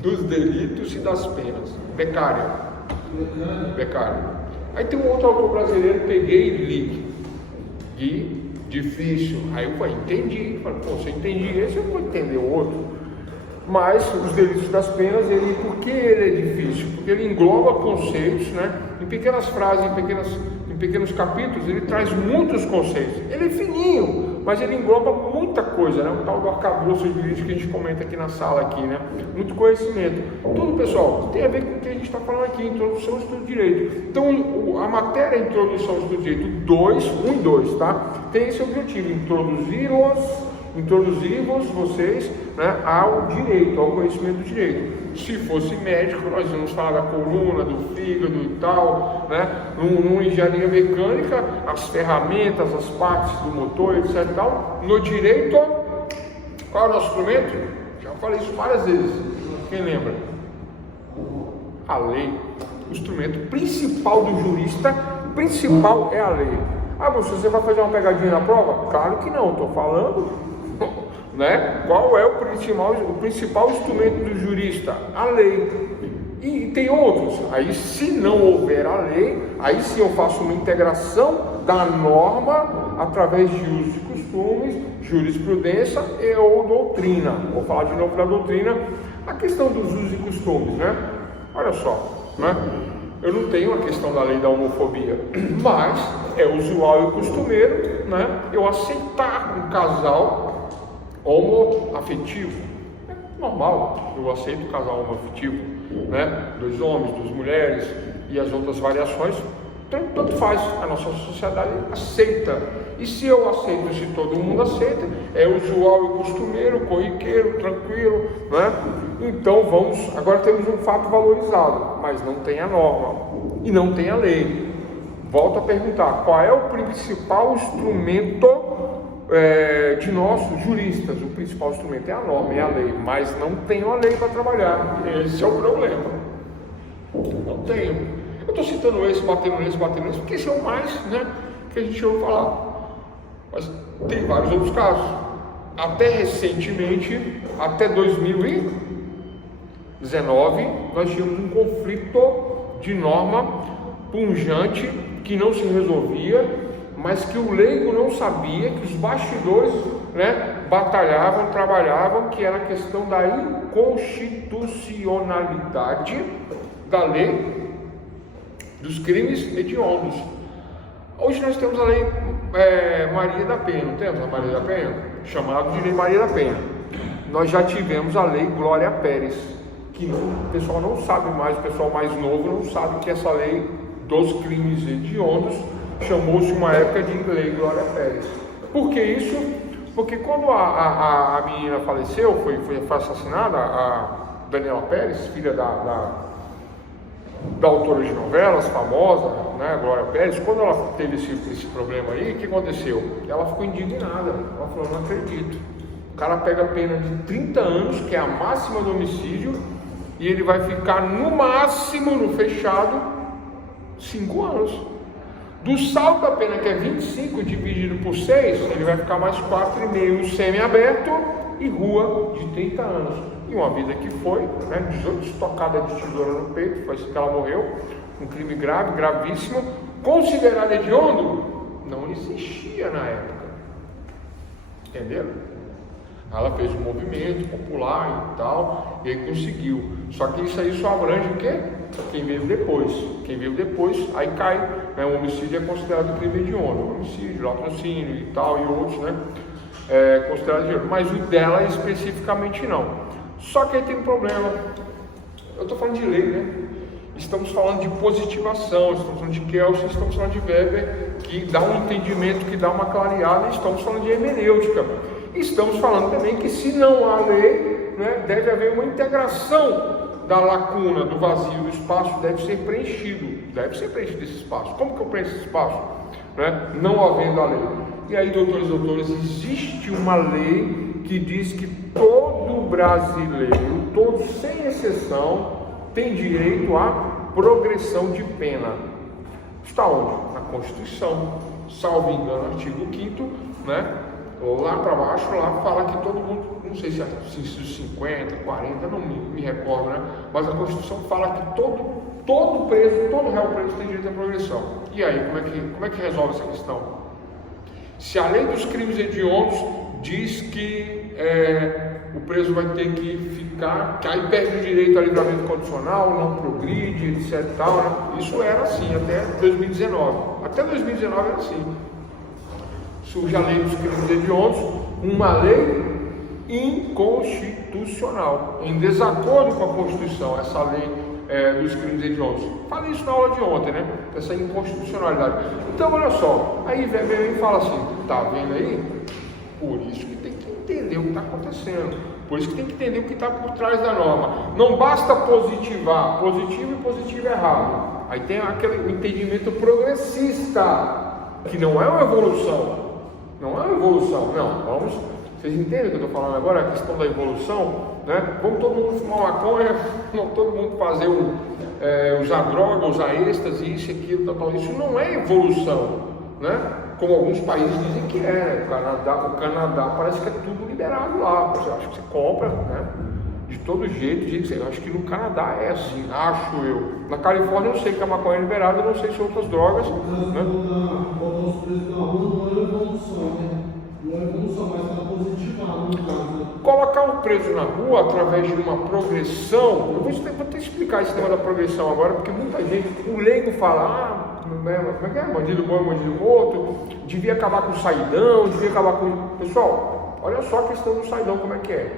Dos delitos e das penas. Beccaria. Aí tem um outro autor brasileiro, peguei e li. E difícil. Aí eu falei, entendi. Falei, pô, se eu entendi esse, eu vou entender o outro. Mas os delitos das penas, por que ele é difícil? Porque ele engloba conceitos, né? Em pequenas frases, em pequenos capítulos, ele traz muitos conceitos. Ele é fininho, mas ele engloba muita coisa, né? O tal do arcabouço jurídico que a gente comenta aqui na sala, aqui, né? Muito conhecimento. Tudo, pessoal, tem a ver com o que a gente está falando aqui, introdução ao estudo de direito. Então, a matéria introdução ao estudo de direito 1 e 2, tá? Tem esse objetivo, introduzir-vos vocês, né, ao direito, ao conhecimento do direito. Se fosse médico, nós íamos falar da coluna, do fígado e tal, né? Numa engenharia mecânica, as ferramentas, as partes do motor, etc e tal. No direito, qual é o nosso instrumento? Já falei isso várias vezes. Quem lembra? A lei. O instrumento principal do jurista, principal é a lei. Ah, você vai fazer uma pegadinha na prova? Claro que não, estou falando, né? Qual é o principal instrumento do jurista? A lei. E tem outros. Aí, se não houver a lei, aí sim eu faço uma integração da norma através de usos e costumes, jurisprudência e ou doutrina. Vou falar de novo da doutrina, a questão dos usos e costumes, né? Olha só, né? Eu não tenho a questão da lei da homofobia, mas é usual e costumeiro, né? Eu aceitar um casal homoafetivo. normal, eu aceito casal homoafetivo, né? 2 homens, 2 mulheres e as outras variações, tanto faz, a nossa sociedade aceita. E se eu aceito, se todo mundo aceita, é usual e costumeiro, corriqueiro, tranquilo, né? Então agora temos um fato valorizado, mas não tem a norma e não tem a lei. Volto a perguntar, qual é o principal instrumento de nós, juristas? O principal instrumento é a norma, é a lei, mas não tenho a lei para trabalhar. Esse é o problema. Não tenho. Eu estou citando esse, batendo nesse, porque esse é o mais, né, que a gente ouve falar. Mas tem vários outros casos. Até recentemente, até 2019, nós tínhamos um conflito de norma punjante que não se resolvia, mas que o leigo não sabia, que os bastidores, né, batalhavam, trabalhavam, que era a questão da inconstitucionalidade da lei dos crimes hediondos. Hoje nós temos a lei Maria da Penha, não temos a Maria da Penha? Chamado de lei Maria da Penha. Nós já tivemos a lei Glória Pérez, que o pessoal não sabe mais, o pessoal mais novo não sabe que essa lei dos crimes hediondos chamou-se uma época de lei Glória Pérez. Por que isso? Porque quando a menina faleceu, foi assassinada, a Daniela Pérez, filha da autora de novelas famosa, né, Glória Pérez, quando ela teve esse problema aí, o que aconteceu? Ela ficou indignada, ela falou, não acredito, o cara pega a pena de 30 anos, que é a máxima do homicídio, e ele vai ficar no máximo, no fechado, 5 anos. Do saldo da pena, que é 25 dividido por 6, ele vai ficar mais 4,5, semi-aberto e rua de 30 anos. E uma vida que foi, né, 18 estocadas de tesoura no peito, foi assim que ela morreu, um crime grave, gravíssimo, considerado hediondo, não existia na época. Entenderam? Ela fez um movimento popular e tal, e aí conseguiu. Só que isso aí só abrange o quê? Quem veio depois. Quem veio depois, aí cai, né? O homicídio é considerado crime hediondo. Homicídio, latrocínio e tal, e outros, né? É considerado hediondo. Mas o dela especificamente não. Só que aí tem um problema. Eu estou falando de lei, né? Estamos falando de positivação, estamos falando de Kelsen, estamos falando de Weber, que dá um entendimento, que dá uma clareada, estamos falando de hermenêutica. Estamos falando também que se não há lei, né, deve haver uma integração da lacuna, do vazio, do espaço, deve ser preenchido esse espaço. Como que eu preencho esse espaço? Né? Não havendo a lei. E aí, doutores e doutoras, existe uma lei que diz que todo brasileiro, todo sem exceção, tem direito à progressão de pena. Está onde? Na Constituição, salvo engano, artigo 5º, né? Lá para baixo, lá fala que todo mundo, não sei se é 50, 40, não me recordo, né? Mas a Constituição fala que todo preso, todo réu preso tem direito à progressão. E aí, como é que resolve essa questão? Se a lei dos crimes hediondos diz que o preso vai ter que ficar, que aí perde o direito a livramento condicional, não progride, etc. Tal, né? Isso era assim até 2019. Até 2019 era assim. Surge a lei dos crimes hediondos, uma lei inconstitucional, em desacordo com a Constituição, essa lei dos crimes hediondos. Falei isso na aula de ontem, né? Essa inconstitucionalidade. Então, olha só, aí vem e fala assim, tá vendo aí? Por isso que tem que entender o que está acontecendo, por isso que tem que entender o que está por trás da norma. Não basta positivar, positivo e positivo errado. Aí tem aquele entendimento progressista, que não é uma evolução. Não é uma evolução, não. Vocês entendem o que eu estou falando agora? A questão da evolução, né? Vamos todo mundo fumar maconha, vamos todo mundo fazer usar droga, usar êxtase, isso, aquilo, tal. Isso não é evolução, né? Como alguns países dizem que é. O Canadá parece que é tudo liberado lá. Você acha que você compra, né? De todo jeito, eu acho que no Canadá é assim, acho eu. Na Califórnia eu sei que a maconha é liberada, eu não sei se outras drogas. Né? Os preços na rua não é evolução, né? Não é evolução, mas está positivado no caso. Colocar um preso na rua através de uma progressão, eu vou até explicar esse tema da progressão agora, porque muita gente, o leigo fala, como é que é? Bandido bom e bandido morto, devia acabar com o saidão, devia acabar com. Pessoal, olha só a questão do saidão, como é que é.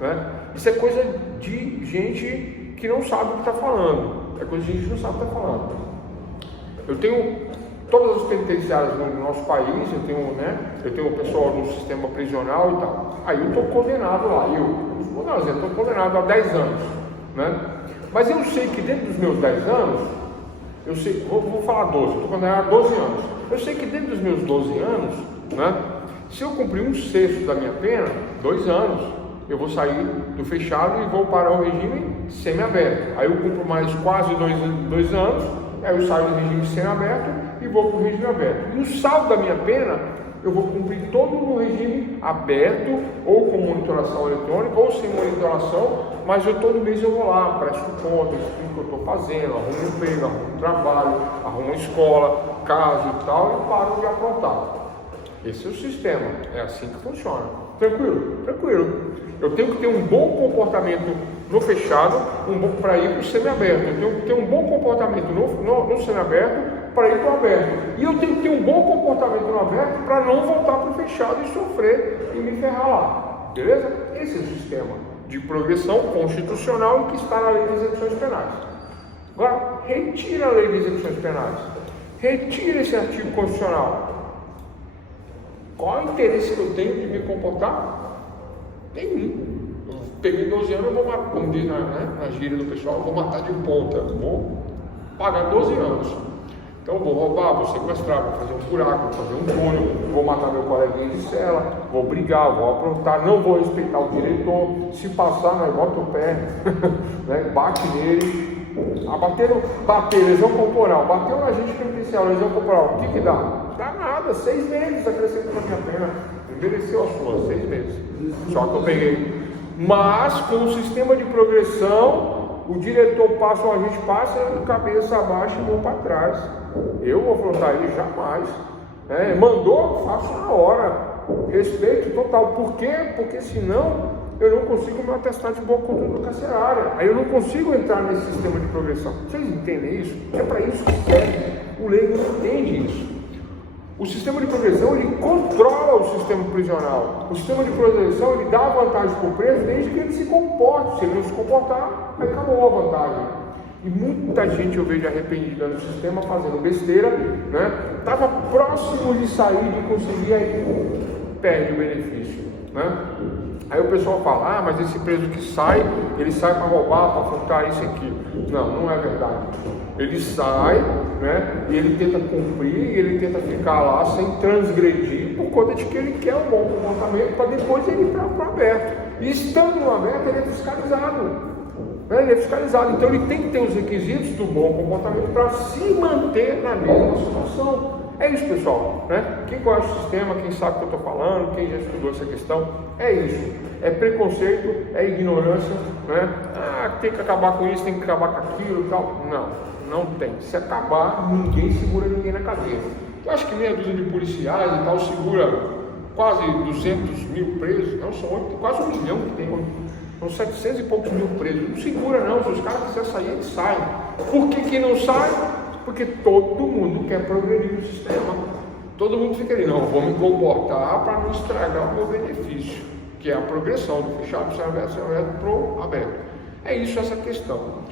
Né? Isso é coisa de gente que não sabe o que está falando. É coisa de gente que não sabe o que está falando. Eu tenho todas as penitenciárias no nosso país, eu tenho o pessoal do sistema prisional e tal. Aí eu estou condenado lá, eu estou condenado há 10 anos, né? Mas eu sei que dentro dos meus 10 anos, vou falar 12, estou condenado há 12 anos. Eu sei que dentro dos meus 12 anos, né, se eu cumprir 1/6 da minha pena, 2 anos, eu vou sair do fechado e vou para o regime semiaberto. Aí eu cumpro mais quase 2 anos, aí eu saio do regime semiaberto e vou para o regime aberto. E o saldo da minha pena, eu vou cumprir todo no regime aberto, ou com monitoração eletrônica, ou sem monitoração, mas todo mês eu vou lá, presto conta, explico o que eu estou fazendo, arrumo um emprego, arrumo um trabalho, arrumo uma escola, casa e tal, e paro de aprontar. Esse é o sistema, é assim que funciona. Tranquilo? Tranquilo. Eu tenho que ter um bom comportamento no fechado, para ir para o semiaberto. Eu tenho que ter um bom comportamento no semiaberto para ir para o aberto. E eu tenho que ter um bom comportamento no aberto para não voltar para o fechado e sofrer e me ferrar lá. Beleza? Esse é o sistema de progressão constitucional que está na lei das execuções penais. Agora, retira a lei de execuções penais. Retira esse artigo constitucional. Qual é o interesse que eu tenho de me comportar? Nenhum. Eu peguei 12 anos, eu vou matar, como diz na gíria do pessoal, eu vou matar de ponta, vou pagar 12 anos. Então eu vou roubar, vou sequestrar, vou fazer um buraco, vou fazer um túnel, vou matar meu coleguinha de cela, vou brigar, vou aprontar, não vou respeitar o diretor, se passar, nós bota o pé, né, bate nele. Bater, lesão corporal, bateu na gente penitenciária, lesão corporal, o que dá? Dá nada, 6 meses acrescento na minha pena, envelheceu a sua, 6 meses, só que eu peguei. Mas com o sistema de progressão, o diretor passa, o agente passa, cabeça abaixo e mão para trás. Eu vou afrontar ele jamais. Mandou, faço na hora. Respeito total. Por quê? Porque senão eu não consigo me atestar de boa conduta carcerária. Aí eu não consigo entrar nesse sistema de progressão. Vocês entendem isso? É para isso que serve. O leigo não entende isso. O sistema de progressão, ele controla o sistema prisional. O sistema de progressão, ele dá vantagem para o preso desde que ele se comporte. Se ele não se comportar, aí acabou a vantagem. E muita gente eu vejo arrependida no sistema, fazendo besteira, né? Estava próximo de sair, de conseguir, aí perde o benefício, né? Aí o pessoal fala, mas esse preso que sai, ele sai para roubar, para furtar isso e aquilo. Não é verdade. Ele sai, né, e ele tenta cumprir, ele tenta ficar lá sem transgredir, por conta de que ele quer um bom comportamento, para depois ele ir para o aberto. E estando no aberto, ele é fiscalizado. Né? Ele é fiscalizado, então ele tem que ter os requisitos do bom comportamento para se manter na mesma situação. É isso, pessoal, né? Quem conhece o sistema, quem sabe o que eu estou falando, quem já estudou essa questão, é isso. É preconceito, é ignorância, né? Tem que acabar com isso, tem que acabar com aquilo e tal. Não tem. Se acabar, ninguém segura ninguém na cadeia. Eu acho que meia dúzia de policiais e tal segura quase 200 mil presos, não, são quase 1 milhão que tem, são 700 e poucos mil presos. Não segura não, se os caras quiserem sair, eles saem. Por que não saem? Porque todo mundo quer progredir no sistema. Todo mundo fica ali, não, vou me comportar para não estragar o meu benefício, que é a progressão do fechado para o aberto. É isso essa questão.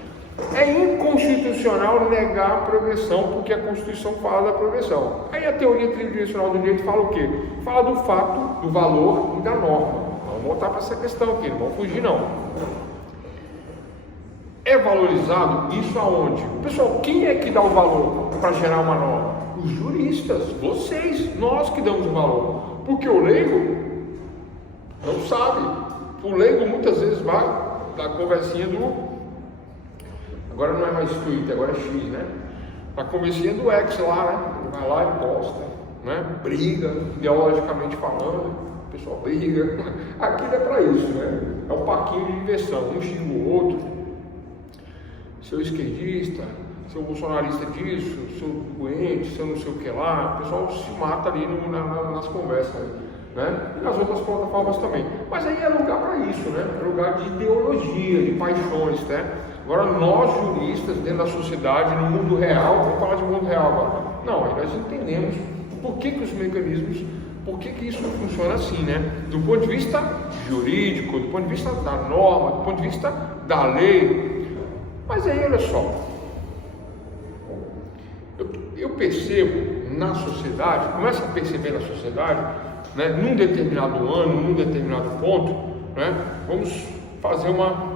É inconstitucional negar a progressão, porque a Constituição fala da progressão. Aí a teoria tridimensional do direito fala o quê? Fala do fato, do valor e da norma. Vamos voltar para essa questão aqui, não vamos fugir não. É valorizado isso aonde? Pessoal, quem é que dá o valor para gerar uma norma? Os juristas, vocês, nós que damos o valor. Porque o leigo não sabe. O leigo muitas vezes vai da conversinha do... Agora não é mais Twitter, agora é X, né? A conversinha do X lá, né? Vai lá e posta, né? Briga, ideologicamente falando. O pessoal briga. Aquilo é para isso, né? É um parquinho de diversão. Um xinga o outro. Seu esquerdista, seu bolsonarista disso, seu doente, seu não sei o que lá, o pessoal se mata ali nas conversas, né? E nas outras plataformas também. Mas aí é lugar para isso, né? É lugar de ideologia, de paixões, né? Agora nós juristas, dentro da sociedade, no mundo real, vamos falar de mundo real agora. Não, aí nós entendemos por que os mecanismos por que isso funciona assim, né? Do ponto de vista jurídico, do ponto de vista da norma, do ponto de vista da lei. Mas aí, olha só, eu percebo na sociedade, começo a perceber na sociedade, né, num determinado ano, num determinado ponto, né, vamos fazer uma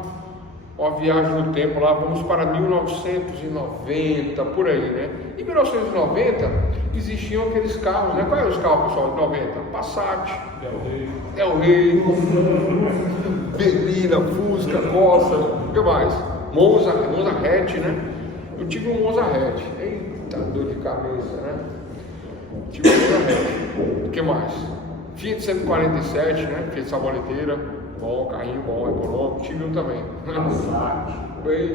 viagem no tempo lá, vamos para 1990, por aí, né? Em 1990 existiam aqueles carros, né? Qual eram os carros, pessoal, de 90? Passat, Del Rey, Berlina, Fusca, Corsa, o que mais? Monza hatch, né? Eu tive um Monza hatch, eita, dor de cabeça, né? Tive um Monza hatch, o que mais? Fiat 147, né? Fiat Saboleteira, bom, carrinho bom, econômico, tive um também. Passat.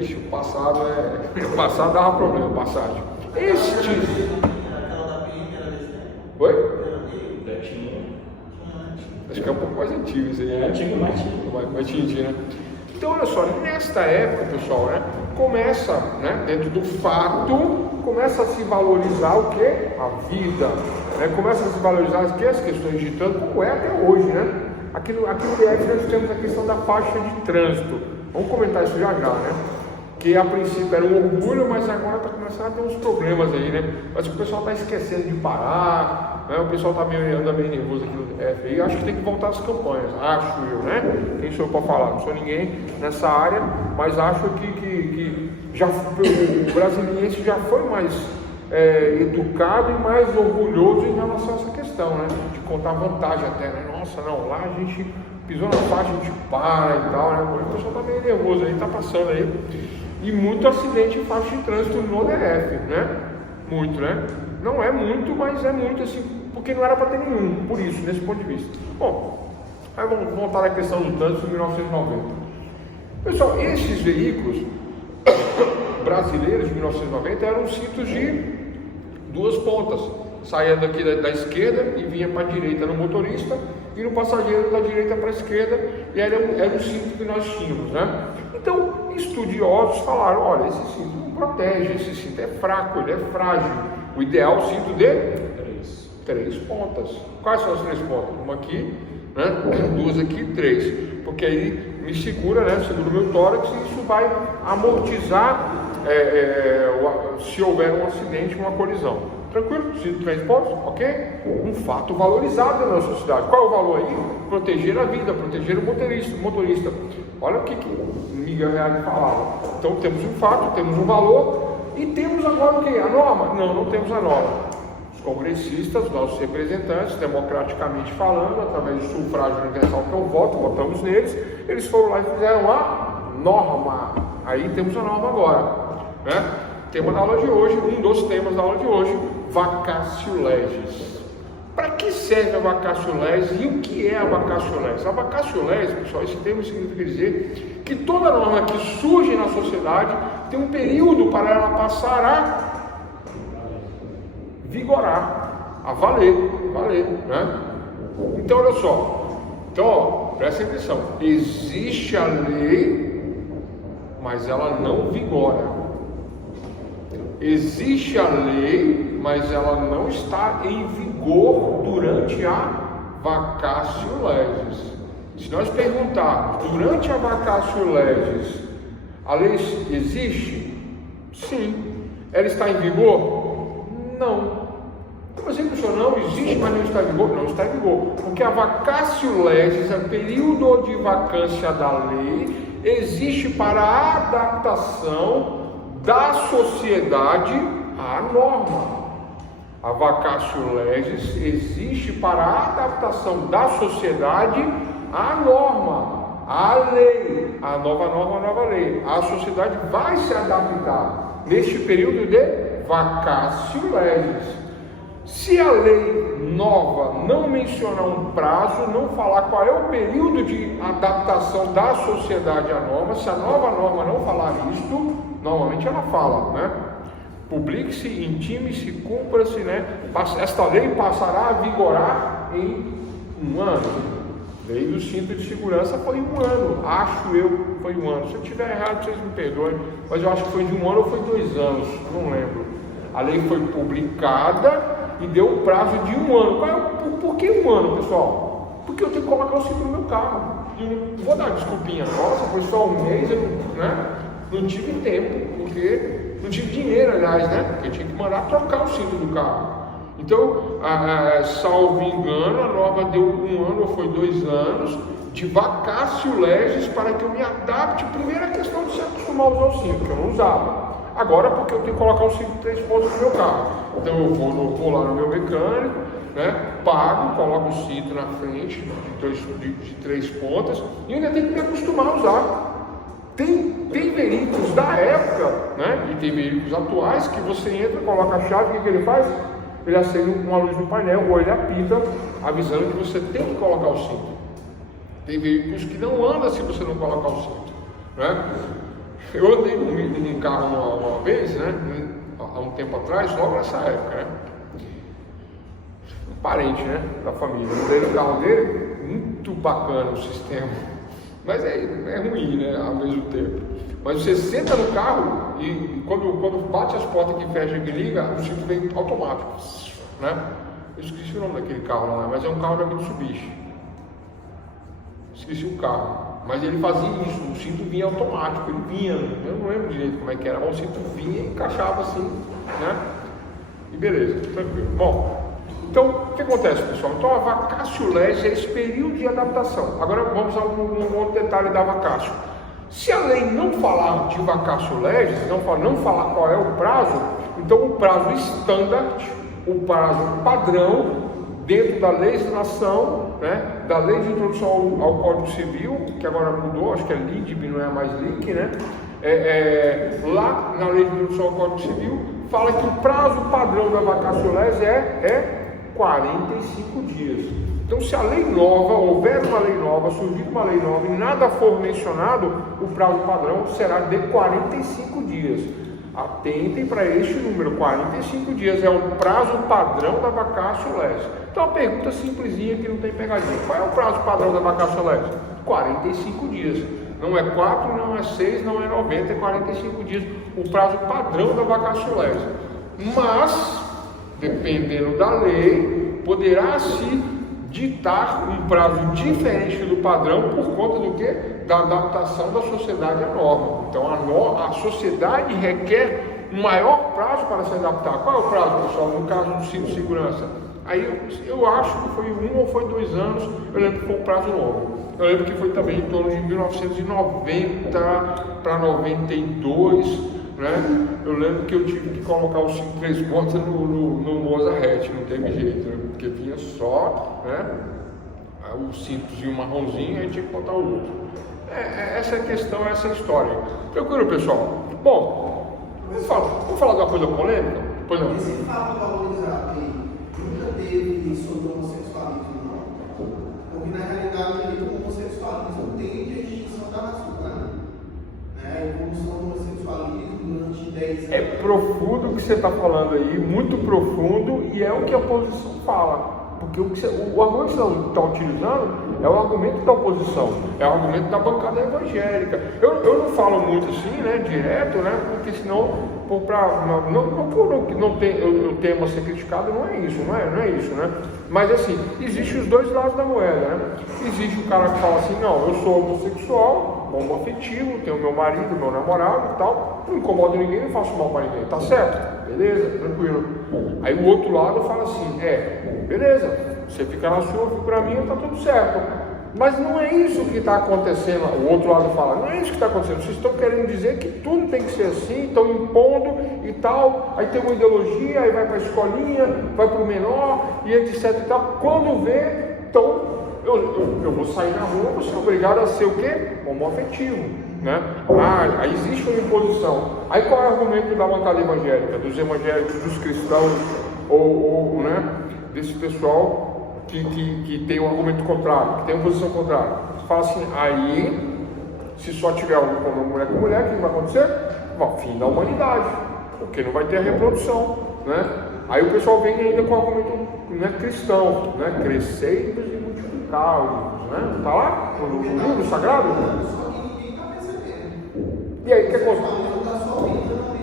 Ixi, o passado o passado dava problema, o Passat. Esse tipo. Aquela da PM era desse tempo? Oi? Já tinha. Acho que é um pouco mais antigo isso aí, né? Antigo, mas tinha. Mais tinha, né? Então, olha só, nesta época, pessoal, né? Começa, né? Dentro do fato, começa a se valorizar o quê? A vida. Né? Começa a se valorizar as questões de trânsito, como é até hoje, né? Aqui no DF nós temos a questão da faixa de trânsito. Vamos comentar isso já, né? Que a princípio era um orgulho, mas agora está começando a ter uns problemas aí, né? Mas o pessoal está esquecendo de parar, né? O pessoal anda meio nervoso aqui no DF. E acho que tem que voltar às campanhas, acho eu, né? Quem sou eu para falar? Não sou ninguém nessa área, mas acho que já, o brasiliense já foi mais educado e mais orgulhoso em relação a essa questão, né? De contar vantagem até, né? Nossa, não, lá a gente pisou na faixa, a gente para e tal, né? O pessoal tá meio nervoso aí, tá passando aí. E muito acidente em faixa de trânsito no DF, né? Muito, né? Não é muito, mas é muito assim, porque não era para ter nenhum, por isso, nesse ponto de vista. Bom, aí vamos voltar à questão do trânsito de 1990. Pessoal, esses veículos brasileiros de 1990 eram cintos de 2 pontas. Saía daqui da esquerda e vinha para a direita no motorista e no passageiro da direita para a esquerda, e era o cinto que nós tínhamos, né? Então, estudiosos falaram, olha, esse cinto não protege, esse cinto é fraco, ele é frágil. O ideal é o cinto de 3 pontas. Quais são as 3 pontas? Uma aqui, né? 2 aqui, 3. Porque aí me segura, né? Segura o meu tórax e isso vai amortizar se houver um acidente, uma colisão. Tranquilo? Cinto de 3 pontos? Ok? Um fato valorizado na nossa sociedade. Qual é o valor aí? Proteger a vida, proteger o motorista. Olha o que Miguel Reale falava. Então temos um fato, temos um valor e temos agora o quê? A norma? Não temos a norma. Os congressistas, nossos representantes, democraticamente falando, através do sufrágio universal que é o voto, votamos neles, eles foram lá e fizeram a norma. Aí temos a norma agora, né? Tema da aula de hoje, um dos temas da aula de hoje, vacatio legis. Para que serve a vacatio legis e o que é a vacatio legis? A vacatio legis, pessoal, esse termo significa dizer que toda norma que surge na sociedade tem um período para ela passar a vigorar, a valer, né? Então, olha só. Então, ó, presta atenção. Existe a lei, mas ela não vigora. Existe a lei, mas ela não está em vigor durante a vacatio legis. Se nós perguntarmos, durante a vacatio legis, a lei existe? Sim. Ela está em vigor? Não. Então, assim, pessoal, não existe, mas não está em vigor? Não está em vigor. Porque a vacatio legis, o período de vacância da lei, existe para a adaptação da sociedade à norma. A vacatio legis existe para a adaptação da sociedade à norma, à lei, a nova norma, a nova lei. A sociedade vai se adaptar neste período de vacatio legis. Se a lei nova não mencionar um prazo, não falar qual é o período de adaptação da sociedade à norma, se a nova norma não falar isto, normalmente ela fala, né? Publique-se, intime-se, cumpra-se, né? Esta lei passará a vigorar em 1 ano. Lei do cinto de segurança foi 1 ano, acho eu, foi 1 ano. Se eu estiver errado, vocês me perdoem, mas eu acho que foi de 1 ano ou foi 2 anos, não lembro. A lei foi publicada e deu um prazo de 1 ano. Por que 1 ano, pessoal? Porque eu tenho que colocar o cinto no meu carro. E não vou dar desculpinha, nossa, foi só 1 mês, eu não tive tempo, porque não tive dinheiro, aliás, né? Porque eu tinha que mandar trocar o cinto do carro. Então, salvo engano, a norma deu 1 ano ou foi 2 anos de vacácio legis para que eu me adapte. Primeiro a questão de se acostumar a usar o cinto, que eu não usava. Agora porque eu tenho que colocar um cinto de 3 pontos no meu carro. Então eu vou lá no meu mecânico, né, pago, coloco o cinto na frente de 3 pontas e ainda tenho que me acostumar a usar. Tem veículos da época, né, e tem veículos atuais que você entra, coloca a chave, o que ele faz? Ele acende uma luz no painel ou ele apita avisando que você tem que colocar o cinto. Tem veículos que não andam se você não colocar o cinto, né? Eu andei num carro uma vez, né, há um tempo atrás, logo nessa época, né? Um parente, né, da família. Eu andei no carro dele, muito bacana o sistema, mas é ruim, né, ao mesmo tempo. Mas você senta no carro e quando bate as portas que fecha e que liga, o cinto vem automático, né? Eu esqueci o nome daquele carro lá, mas é um carro da Mitsubishi. Esqueci o carro. Mas ele fazia isso, o cinto vinha automático, ele vinha, eu não lembro direito como é que era, mas o cinto vinha e encaixava assim, né? E beleza, tranquilo. Bom, então o que acontece, pessoal? Então a vacatio legis é esse período de adaptação. Agora vamos a um outro detalhe da vacatio. Se a lei não falar de vacatio legis, não falar qual é o prazo, então o prazo standard, o prazo padrão, dentro da legislação, né, da lei de introdução ao Código Civil, que agora mudou, acho que é LIDB, não é mais LIC, né? Lá na lei de introdução ao Código Civil, fala que o prazo padrão da vacatio legis é 45 dias. Então, se a lei nova, houver uma lei nova, surgir uma lei nova e nada for mencionado, o prazo padrão será de 45 dias. Atentem para este número, 45 dias é o prazo padrão da vacatio legis. Então, uma pergunta simplesinha que não tem pegadinha. Qual é o prazo padrão da vacatio legis? 45 dias. Não é 4, não é 6, não é 90, é 45 dias. O prazo padrão da vacatio legis. Mas, dependendo da lei, poderá se ditar um prazo diferente do padrão por conta do quê? Da adaptação da sociedade à norma. Então a sociedade requer um maior prazo para se adaptar. Qual é o prazo, pessoal, no caso do cinto de segurança? Aí eu acho que foi 1 ou foi 2 anos, eu lembro que foi um prazo novo. Eu lembro que foi também em torno de 1990 para 92, né? Eu lembro que eu tive que colocar os 3 pontas no Mozart, não teve jeito, né? Porque vinha só, né, os cintos e um marronzinho, aí tinha que botar o outro. Essa é a questão, essa é a história. Tranquilo, pessoal? Bom, vamos falar de uma coisa polêmica? Pois não. Esse fato valorizado que nunca teve sobre o homossexualismo, não. Porque na realidade o homossexualismo tem interdicção da Vaticana. A evolução do homossexualismo durante 10 anos. É profundo o que você está falando aí, muito profundo, e é o que a oposição fala. Porque o argumento que você está utilizando é o argumento da oposição, é o argumento da bancada evangélica. Eu não falo muito assim, né, direto, né, porque senão, eu tenho a ser criticado, não é isso, né? Mas assim, existem os dois lados da moeda, né? Existe o cara que fala assim, não, eu sou homossexual, homoafetivo, tenho meu marido, meu namorado e tal, não incomodo ninguém, não faço mal para ninguém, tá certo? Beleza, tranquilo. Aí o outro lado fala assim, beleza, você fica na sua, eu fico na minha, tá tudo certo. Mas não é isso que está acontecendo. O outro lado fala, não é isso que está acontecendo. Vocês estão querendo dizer que tudo tem que ser assim, estão impondo e tal. Aí tem uma ideologia, aí vai para a escolinha, vai para o menor e etc e tal. Quando vê, então eu vou sair na rua, vou ser obrigado a ser o quê? Homoafetivo, né? Aí existe uma imposição. Aí qual é o argumento da bancada evangélica, dos evangélicos, dos cristãos, ou né, desse pessoal que tem um argumento contrário, que tem uma posição contrária? Fala assim, aí, se só tiver um como mulher com mulher, o que vai acontecer? Bom, fim da humanidade, porque não vai ter a reprodução, né? Aí o pessoal vem ainda com o argumento, né, cristão, né? Crescei-vos e multiplicai-vos, né? Está lá no livro sagrado? Só que ninguém está percebendo. E aí, o que acontece? Está só aumentando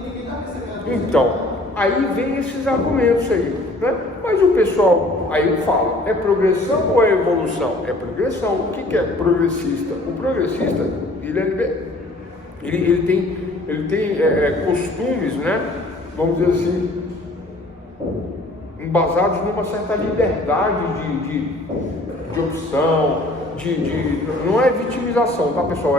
e ninguém está percebendo. Então, Aí vem esses argumentos aí, né? Mas o pessoal, aí eu falo, é progressão ou é evolução? É progressão. O que é progressista? O progressista, ele tem costumes, né? Vamos dizer assim, embasados numa certa liberdade de opção, não é vitimização, tá, pessoal?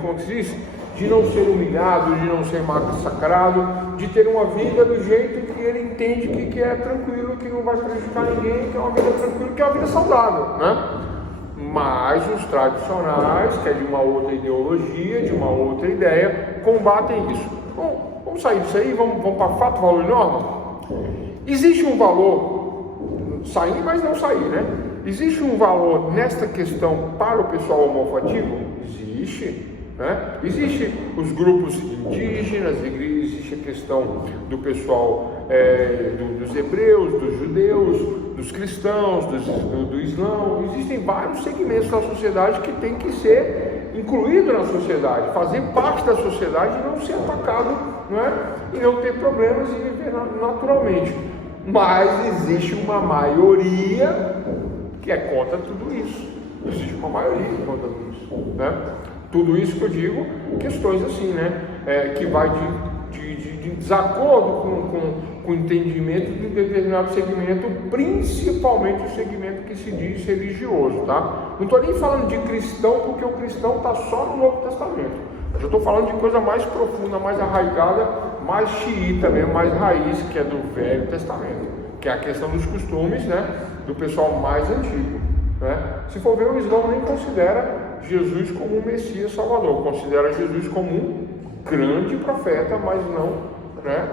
Como que se diz? De não ser humilhado, de não ser massacrado, de ter uma vida do jeito que ele entende que é tranquilo, que não vai prejudicar ninguém, que é uma vida tranquila, que é uma vida saudável, né? Mas os tradicionais, que é de uma outra ideologia, de uma outra ideia, combatem isso. Bom, vamos sair disso aí, vamos para fato, valor e norma? Existe um valor, sair, mas não sair, né? Existe um valor nesta questão para o pessoal homofativo? Existe. Né? Existem os grupos indígenas, existe a questão do pessoal dos hebreus, dos judeus, dos cristãos, do islã. Existem vários segmentos da sociedade que tem que ser incluído na sociedade, fazer parte da sociedade e não ser atacado, não é? E não ter problemas e viver naturalmente. Mas existe uma maioria que é contra tudo isso. Existe uma maioria que é contra tudo isso, né? Tudo isso que eu digo, questões assim, né? Que vai de desacordo com o entendimento de determinado segmento, principalmente o segmento que se diz religioso, tá? Não estou nem falando de cristão, porque o cristão está só no Novo Testamento. Eu já estou falando de coisa mais profunda, mais arraigada, mais xiita mesmo, mais raiz, que é do Velho Testamento, que é a questão dos costumes, né? Do pessoal mais antigo, né? Se for ver, o Islã nem considera Jesus como um Messias Salvador, considera Jesus como um grande profeta, mas não, né?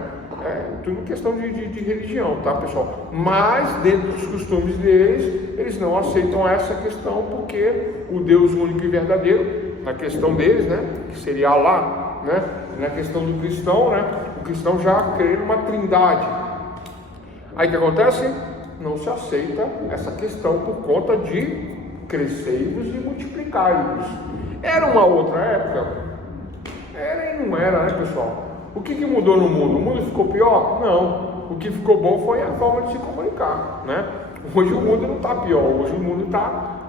Tudo questão de religião, tá, pessoal? Mas dentro dos costumes deles, eles não aceitam essa questão, porque o Deus único e verdadeiro, na questão deles, né, que seria Alá, né? Na questão do cristão, né, o cristão já crê numa trindade. Aí o que acontece? Não se aceita essa questão por conta de crescei-vos e multiplicai-vos. Era uma outra época? Era e não era, né, pessoal? O que mudou no mundo? O mundo ficou pior? Não. O que ficou bom foi a forma de se comunicar, né? Hoje o mundo não está pior, hoje o mundo está...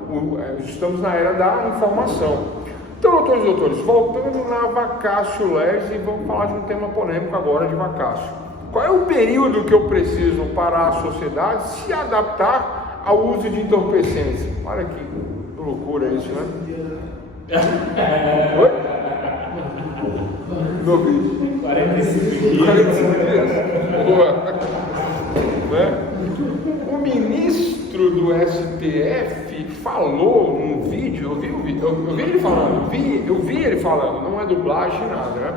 Estamos na era da informação. Então, doutores e doutores, voltando na vacatio legis, e vamos falar de um tema polêmico agora de vacatio. Qual é o período que eu preciso para a sociedade se adaptar ao uso de entorpecentes? Olha que loucura isso, né? Oi? Não vi. 45 dias. Boa. Né? O ministro do STF falou num vídeo, eu vi ele falando, não é dublagem, nada, né?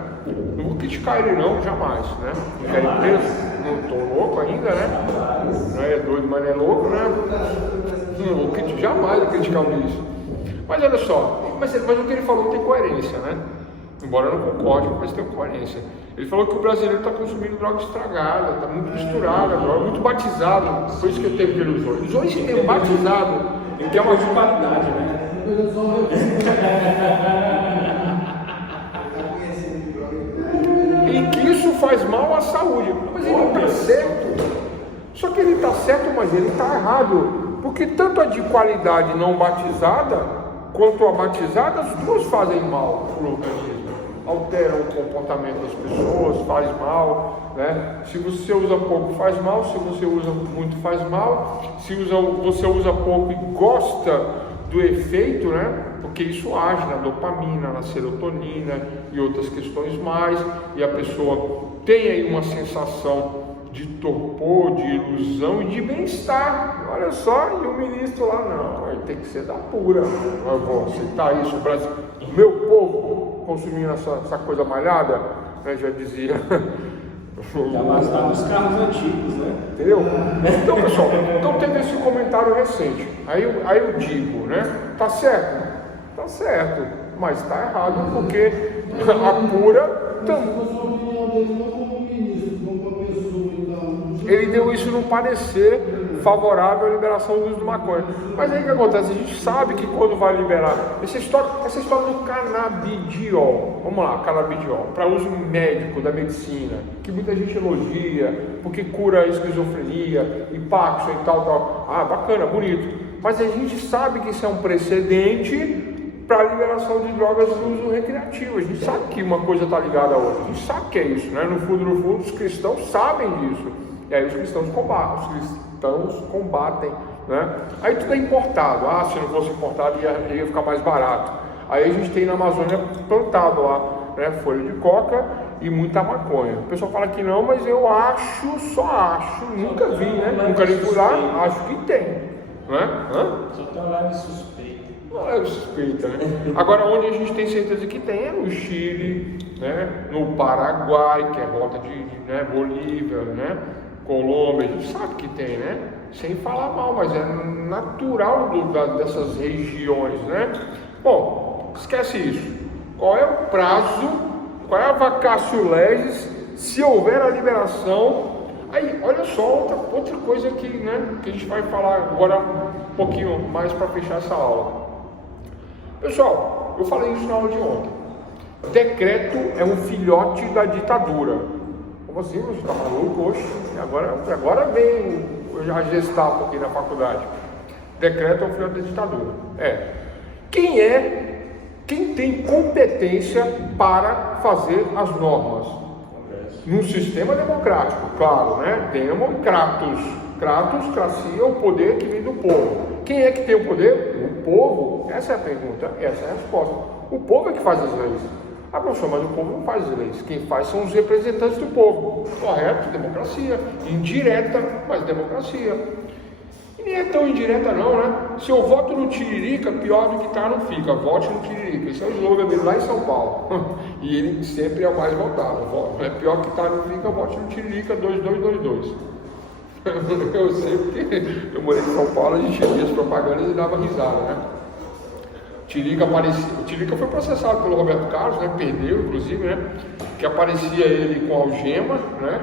Não vou criticar ele não, jamais, né? Não quero preso, não estou louco ainda, né? Não é doido, mas não é louco, né? Jamais vou criticar o ministro. Mas olha só, mas o que ele falou tem coerência, né? Embora eu não concorde, mas tem coerência. Ele falou que o brasileiro está consumindo droga estragada, está muito misturada, droga, muito batizado. Foi isso que eu teve que ele usou. Ele usou esse termo, batizado. Ele quer uma de qualidade, né? E que isso faz mal à saúde. Mas ele está certo. Só que ele está certo, mas ele está errado. Porque tanto a de qualidade não batizada, quanto a batizada, as duas fazem mal para o organismo. Alteram o comportamento das pessoas, faz mal, né? Se você usa pouco, faz mal. Se você usa muito, faz mal. Se você usa pouco e gosta do efeito, né? Porque isso age na dopamina, na serotonina e outras questões mais, e a pessoa tem aí uma sensação de torpor, de ilusão e de bem-estar. Olha só, e o ministro lá, não, tem que ser da pura. Eu vou aceitar isso, o Brasil, o meu povo consumindo essa coisa malhada, né, já dizia. Já bastava os carros antigos, né? Entendeu? Então, pessoal, teve esse comentário recente. Aí eu digo, né? Tá certo? Tá certo, mas tá errado, porque a pura ele deu isso no parecer favorável à liberação do uso de maconha. Mas aí o que acontece? A gente sabe que quando vai liberar, essa história do canabidiol, vamos lá, canabidiol, para uso médico, da medicina, que muita gente elogia, porque cura a esquizofrenia, e Parkinson e tal. Ah, bacana, bonito. Mas a gente sabe que isso é um precedente para a liberação de drogas de uso recreativo. A gente sabe que uma coisa está ligada à outra. A gente sabe que é isso, né? No fundo, os cristãos sabem disso. E aí os cristãos combatem, né? Aí tudo é importado. Ah, se não fosse importado ia ficar mais barato. Aí a gente tem na Amazônia plantado lá, né? Folha de coca e muita maconha. O pessoal fala que não, mas eu só acho, nunca vi, né? Nunca nem fui lá, acho que tem, né? Só está lá de suspeita. Não é suspeita, né? Agora, onde a gente tem certeza que tem é no Chile, né? No Paraguai, que é rota de né? Bolívia, né? Colômbia, a gente sabe que tem, né? Sem falar mal, mas é natural dessas regiões, né? Bom, esquece isso. Qual é o prazo, qual é a vacatio legis, se houver a liberação? Aí, olha só, outra coisa que, né, que a gente vai falar agora um pouquinho mais para fechar essa aula. Pessoal, eu falei isso na aula de ontem. Decreto é um filhote da ditadura. Como assim? Você está maluco? Oxe, agora vem a Gestapo aqui na faculdade. Decreto é um filhote da ditadura. Quem tem competência para fazer as normas? Num sistema democrático, claro, né? Cracia, o poder que vem do povo. Quem é que tem o poder? O povo. Essa é a pergunta, essa é a resposta. O povo é que faz as leis. Ah, professor, mas o povo não faz as leis. Quem faz são os representantes do povo. Correto? Democracia. Indireta, mas democracia. E nem é tão indireta não, né? Se eu voto no Tiririca, pior do que tá não fica. Vote no Tiririca. Esse é o slogan dele lá em São Paulo. E ele sempre é o mais votado. É pior que tá não fica, vote no Tiririca 2222. Eu sei porque eu morei em São Paulo, a gente via as propagandas e dava risada, né? Tiririca aparecia. O Tiririca foi processado pelo Roberto Carlos, né? Perdeu, inclusive, né? Que aparecia ele com algema, né?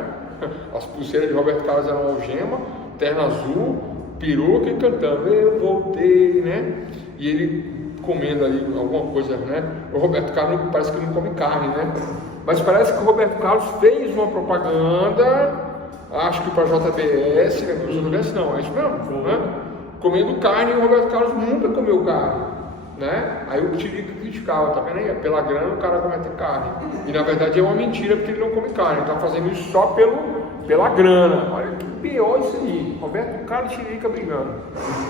As pulseiras de Roberto Carlos eram algema, terno azul, peruca e cantando, eu voltei, né? E ele comendo ali alguma coisa, né? O Roberto Carlos parece que não come carne, né? Mas parece que o Roberto Carlos fez uma propaganda, acho que para a JBS, né? JBS não, é isso mesmo, né? Comendo carne, e o Roberto Carlos nunca comeu carne, né? Aí o Tiririca criticava, tá vendo aí? Pela grana o cara come carne. E na verdade é uma mentira porque ele não come carne, ele tá fazendo isso só pela grana. Olha que pior isso aí. Roberto Carlos e Tiririca brigando,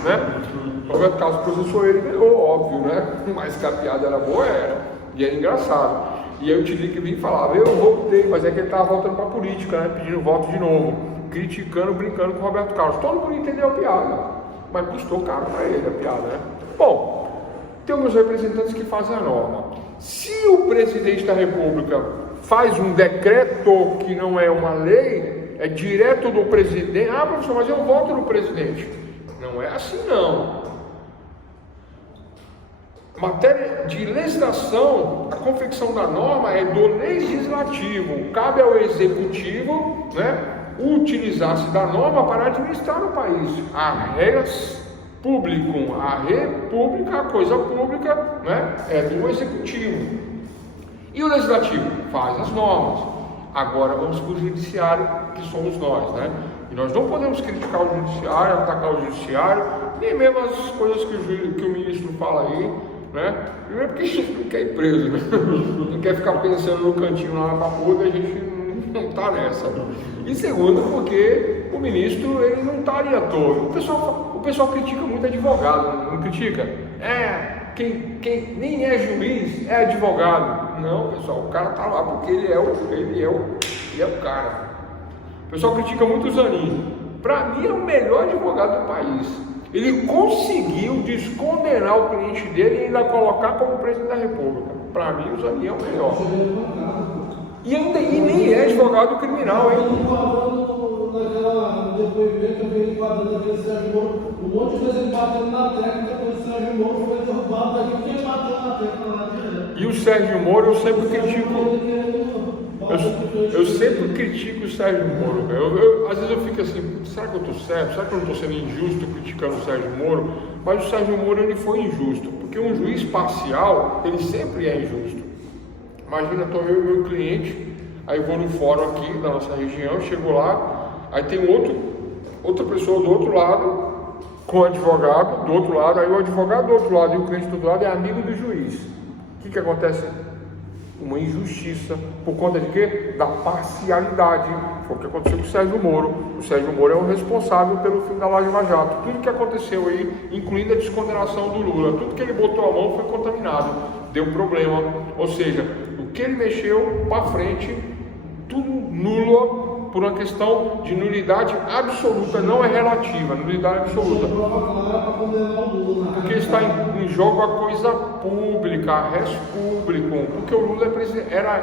né? Roberto Carlos processou ele, ganhou, óbvio, né? Mas que a piada era boa, era. E era engraçado. E aí o Tiririca vinha e falava, eu voltei, mas é que ele tava voltando pra política, né? Pedindo voto de novo, criticando, brincando com o Roberto Carlos. Todo mundo entendeu a piada, mas custou caro para ele a piada, né? Bom, temos representantes que fazem a norma. Se o presidente da República faz um decreto que não é uma lei, é direto do presidente. Ah, professor, mas eu voto no presidente. Não é assim, não. Matéria de legislação, a confecção da norma é do legislativo. Cabe ao executivo, né, utilizar-se da norma para administrar o país. A res publicum, a república, a coisa pública, né, é do executivo. E o legislativo faz as normas. Agora vamos para o judiciário, que somos nós, né? E nós não podemos criticar o judiciário, atacar o judiciário, nem mesmo as coisas que o ministro fala aí, né? Primeiro porque a gente não quer ir preso, né? Não quer ficar pensando no cantinho lá na papuda, a gente não está nessa. E segundo, porque o ministro ele não está ali à toa. O pessoal critica muito advogado, não critica? Quem nem é juiz é advogado. Não, pessoal, o cara está lá porque ele é o cara. O pessoal critica muito o Zanin. Para mim é o melhor advogado do país. Ele conseguiu descondenar o cliente dele e ainda colocar como presidente da República. Para mim o Zanin é o melhor. E nem é advogado criminal, hein? Naquela depoimento eu vi ele enquadrando aquele Sérgio Moro, um monte de vezes ele batendo na tecla, depois o Sérgio Moro foi derrubado daqui, quem bateu na tecla lá direto. E o Sérgio Moro eu sempre critico. Eu sempre critico o Sérgio Moro, cara. Às vezes eu fico assim, será que eu estou certo? Será que eu não estou sendo injusto criticando o Sérgio Moro? Mas o Sérgio Moro ele foi injusto, porque um juiz parcial, ele sempre é injusto. Imagina, estou eu e meu cliente, aí eu vou no fórum aqui da nossa região, chego lá, aí tem outra pessoa do outro lado, com o advogado do outro lado, aí o advogado do outro lado e o cliente do outro lado é amigo do juiz. O que acontece? Uma injustiça, por conta de quê? Da parcialidade. Foi o que aconteceu com o Sérgio Moro. O Sérgio Moro é o responsável pelo fim da Lava Jato. Tudo que aconteceu aí, incluindo a descondenação do Lula, tudo que ele botou a mão foi contaminado, deu problema. Ou seja, o que ele mexeu para frente, tudo nulo, por uma questão de nulidade absoluta, não é relativa, nulidade absoluta. Porque está em jogo a coisa pública, a res publicum, porque o Lula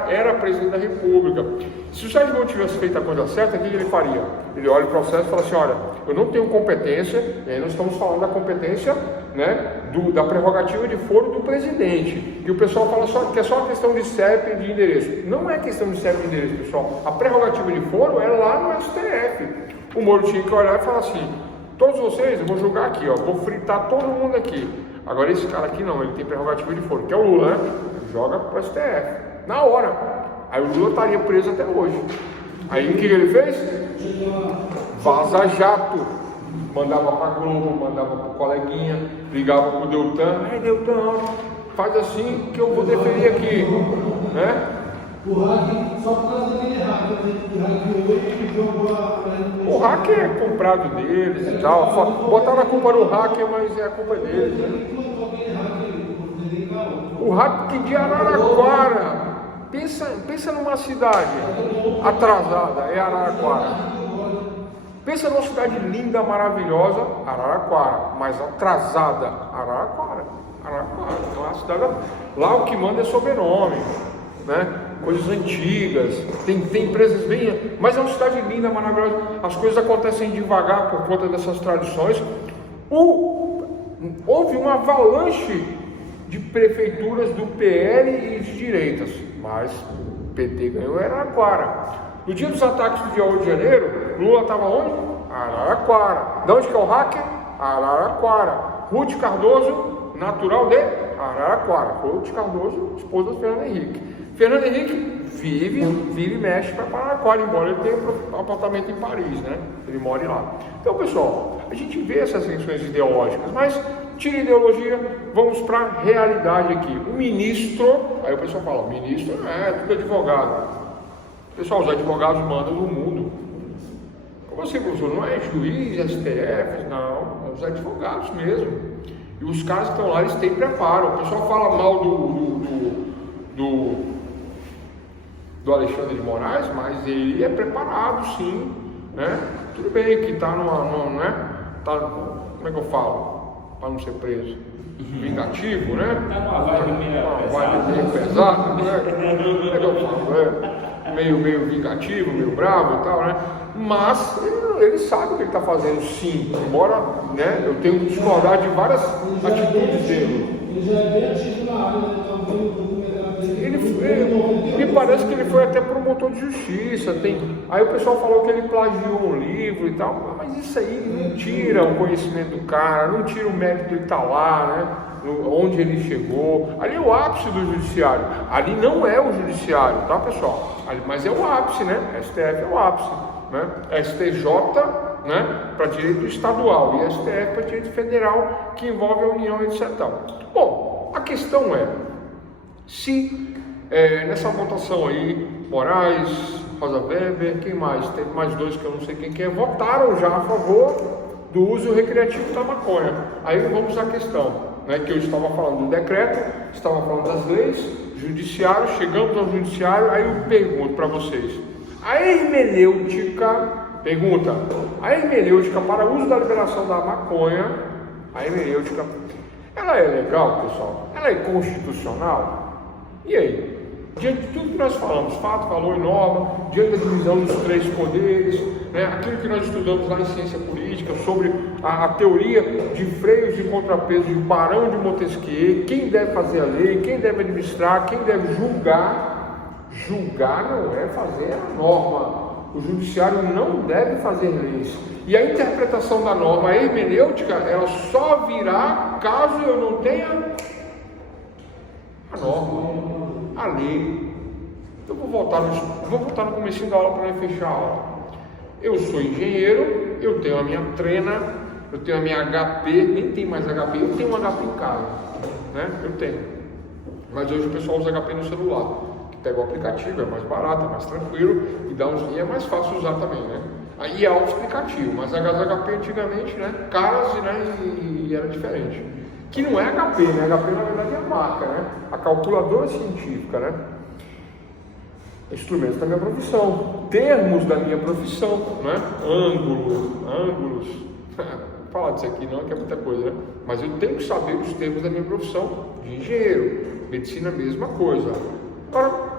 era presidente da República. Se o Sérgio Moro tivesse feito a coisa certa, o que ele faria? Ele olha o processo e fala assim, olha, eu não tenho competência, e aí nós estamos falando da competência, né, da prerrogativa de foro do presidente. E o pessoal fala que é só uma questão de CEP e de endereço. Não é questão de CEP e de endereço, pessoal. A prerrogativa de foro é lá no STF. O Moro tinha que olhar e falar assim, todos vocês, eu vou julgar aqui, ó, vou fritar todo mundo aqui. Agora esse cara aqui não, ele tem prerrogativa de foro, que é o Lula, né? Joga para o STF. Na hora. Aí o Lula estaria preso até hoje. Aí o que ele fez? Vaza jato. Mandava para Globo, mandava para o coleguinha, ligava para o Deltan. Deltan, faz assim que eu vou definir aqui, né? O hack, só por causa daquele hack, que jogou o hack é comprado deles e tal. Botaram a culpa no hacker, mas é a culpa deles. O hack de Araraquara. Pensa numa cidade atrasada, é Araraquara. Pensa numa cidade linda, maravilhosa, Araraquara, mas atrasada, Araraquara. É uma cidade, lá o que manda é sobrenome, né? Coisas antigas, tem empresas bem, mas é uma cidade linda, maravilhosa. As coisas acontecem devagar por conta dessas tradições. Houve uma avalanche de prefeituras do PL e de direitas, mas o PT ganhou Araraquara. No dia dos ataques do dia 8 de janeiro, Lula estava onde? Araraquara. De onde que é o hacker? Araraquara. Ruth Cardoso, natural de Araraquara. Ruth Cardoso, esposa do Fernando Henrique. Fernando Henrique vive e mexe para Araraquara, embora ele tenha um apartamento em Paris, né? Ele mora lá. Então, pessoal, a gente vê essas questões ideológicas, mas tira ideologia, vamos para a realidade aqui. O ministro, aí o pessoal fala, o ministro tudo advogado. Pessoal, os advogados mandam no mundo. Como assim, professor? Não é juiz, STF, não, é os advogados mesmo. E os caras que estão lá, eles têm preparo. O pessoal fala mal do Alexandre de Moraes, mas ele é preparado, sim, né? Tudo bem que está né? Tá, como é que eu falo? Para não ser preso. Vingativo, né? Está numa vibe meio pesada, né? Como é que eu falo? Meio vingativo, meio bravo e tal, né? Mas ele sabe o que ele está fazendo, sim. Embora, né, eu tenho que discordar de várias atitudes dele. Ele já é bem ativo na área, né? Me parece que ele foi até promotor de justiça. Aí o pessoal falou que ele plagiou um livro e tal, mas isso aí não tira o conhecimento do cara, não tira o mérito de estar lá, né? Onde ele chegou. Ali é o ápice do judiciário. Ali não é o judiciário, tá, pessoal? Mas é o ápice, né? STF é o ápice, né? STJ, né, para direito estadual e STF para direito federal, que envolve a União, etc. Bom, a questão é se nessa votação aí, Moraes, Rosa Weber, quem mais? Teve mais dois que eu não sei quem que é, votaram já a favor do uso recreativo da maconha. Aí vamos à questão, né, que eu estava falando do decreto, estava falando das leis, judiciário, chegamos ao judiciário, aí eu pergunto para vocês, a hermenêutica para o uso da liberação da maconha, a hermenêutica, ela é legal, pessoal? Ela é constitucional? E aí? Diante de tudo que nós falamos, fato, valor e norma, diante da divisão dos três poderes, né, aquilo que nós estudamos lá em ciência política, sobre a teoria de freios de contrapeso de Barão de Montesquieu, quem deve fazer a lei, quem deve administrar, quem deve julgar Julgar não é fazer a norma. O judiciário não deve fazer leis. E a interpretação da norma, a hermenêutica, ela só virá caso eu não tenha a norma, a lei. Eu vou voltar no comecinho da aula para fechar a aula. Eu sou engenheiro, eu tenho a minha trena, eu tenho a minha HP, nem tem mais HP, eu tenho um HP em casa, né? Eu tenho. Mas hoje o pessoal usa HP no celular, que pega o aplicativo, é mais barato, é mais tranquilo e é mais fácil usar também, né? Aí é auto-explicativo, mas as HP antigamente, né? Case, né? E era diferente. Que não é HP, né? HP na verdade é a marca, né? A calculadora científica, né? Instrumentos da minha profissão, termos da minha profissão, né? Ângulos. Vou falar disso aqui não, que é muita coisa, né? Mas eu tenho que saber os termos da minha profissão de engenheiro. Medicina, mesma coisa. Agora,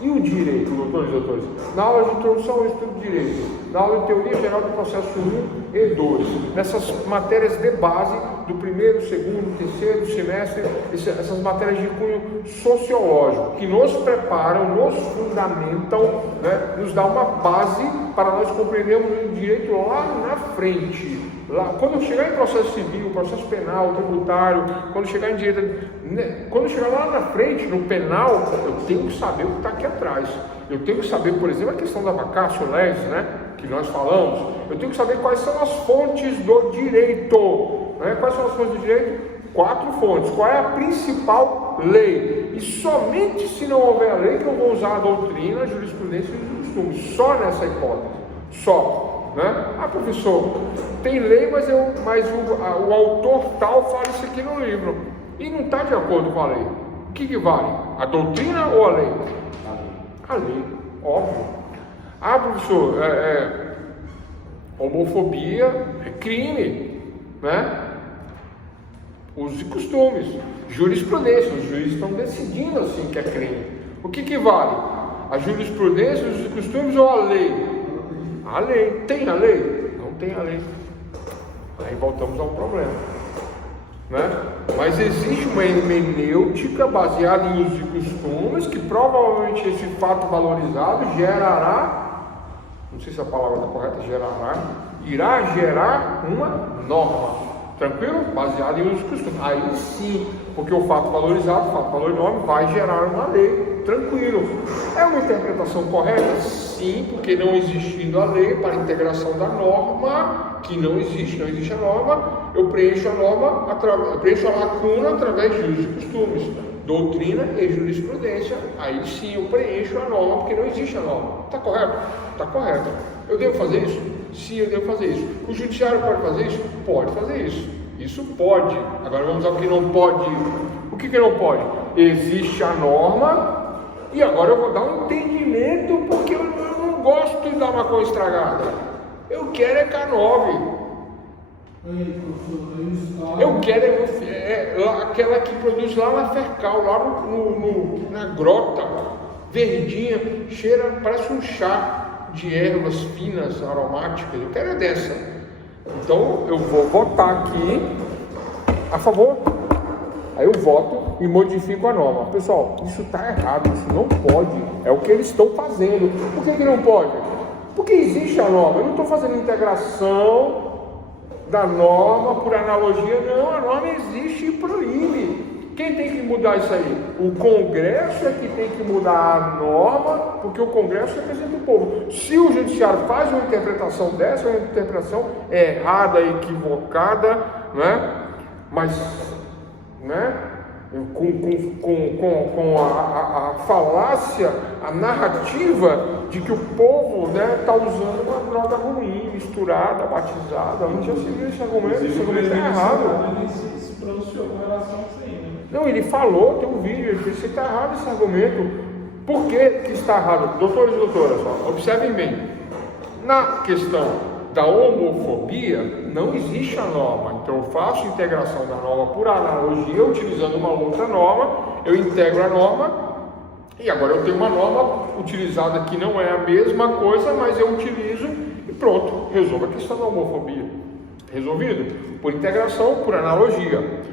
e o direito, doutores e doutores? Na aula de introdução ao estudo de direito, na aula de teoria geral do processo 1 e 2, nessas matérias de base do primeiro, segundo, terceiro semestre, essas matérias de cunho sociológico, que nos preparam, nos fundamentam, né, nos dá uma base para nós compreendermos o direito lá na frente. Lá, quando chegar em processo civil, processo penal, tributário, quando chegar em direito, né, quando chegar lá na frente, no penal, eu tenho que saber o que está aqui atrás. Eu tenho que saber, por exemplo, a questão da vacatio legis, né, que nós falamos. Eu tenho que saber quais são as fontes do direito. Né? Quais são as fontes do direito? 4 fontes. Qual é a principal lei? E somente se não houver a lei que eu vou usar a doutrina, a jurisprudência e os costumes. Só nessa hipótese. Só. Né? Ah, professor, tem lei, mas o autor tal fala isso aqui no livro e não está de acordo com a lei. O que vale? A doutrina ou a lei? A lei, óbvio. Ah, professor, homofobia é crime, né? Usos e costumes, jurisprudência, os juízes estão decidindo assim que é crime. O que vale? A jurisprudência, os usos e costumes ou a lei? A lei. Tem a lei? Não tem a lei. Aí voltamos ao problema, né? Mas existe uma hermenêutica baseada em usos e costumes que provavelmente esse fato valorizado gerará, não sei se a palavra está correta, irá gerar uma norma. Tranquilo? Baseado em usos e costumes. Aí sim, porque o fato valorizado, o fato valorizado vai gerar uma lei. Tranquilo. É uma interpretação correta? Sim, porque não existindo a lei para a integração da norma, que não existe a norma, eu preencho a lacuna através de usos e costumes, doutrina e jurisprudência. Aí sim eu preencho a norma, porque não existe a norma. Está correto? Está correto. Eu devo fazer isso? Sim, eu devo fazer isso. O judiciário pode fazer isso? Pode fazer isso. Isso pode. Agora vamos ao que não pode. O que não pode? Existe a norma. E agora eu vou dar um entendimento, porque eu não gosto da maconha estragada. Eu quero é K9. Eu quero aquela que produz lá na Fercal, lá na grota, verdinha, cheira, parece um chá de ervas finas, aromáticas. Eu quero é dessa. Então eu vou votar aqui a favor. Aí eu voto e modifico a norma. Pessoal, isso está errado, isso não pode. É o que eles estão fazendo. Por que não pode? Porque existe a norma. Eu não estou fazendo integração da norma por analogia. Não, a norma existe e proíbe. Quem tem que mudar isso aí? O Congresso é que tem que mudar a norma, porque o Congresso representa o povo. Se o Judiciário faz uma interpretação dessa, uma interpretação errada, equivocada, né? Mas... né? Com a falácia, a narrativa de que o povo está usando uma droga ruim, misturada, batizada. Onde já se viu esse argumento? Esse argumento é errado. Ele se pronunciou com relação a isso aí, né? Não, ele falou, tem um vídeo, ele disse que está errado esse argumento. Por que está errado? Doutores e doutoras, observem bem. Na questão da homofobia, não existe a norma. Então eu faço integração da norma por analogia, utilizando uma outra norma, eu integro a norma, e agora eu tenho uma norma utilizada que não é a mesma coisa, mas eu utilizo e pronto, resolvo a questão da homofobia. Resolvido? Por integração, por analogia.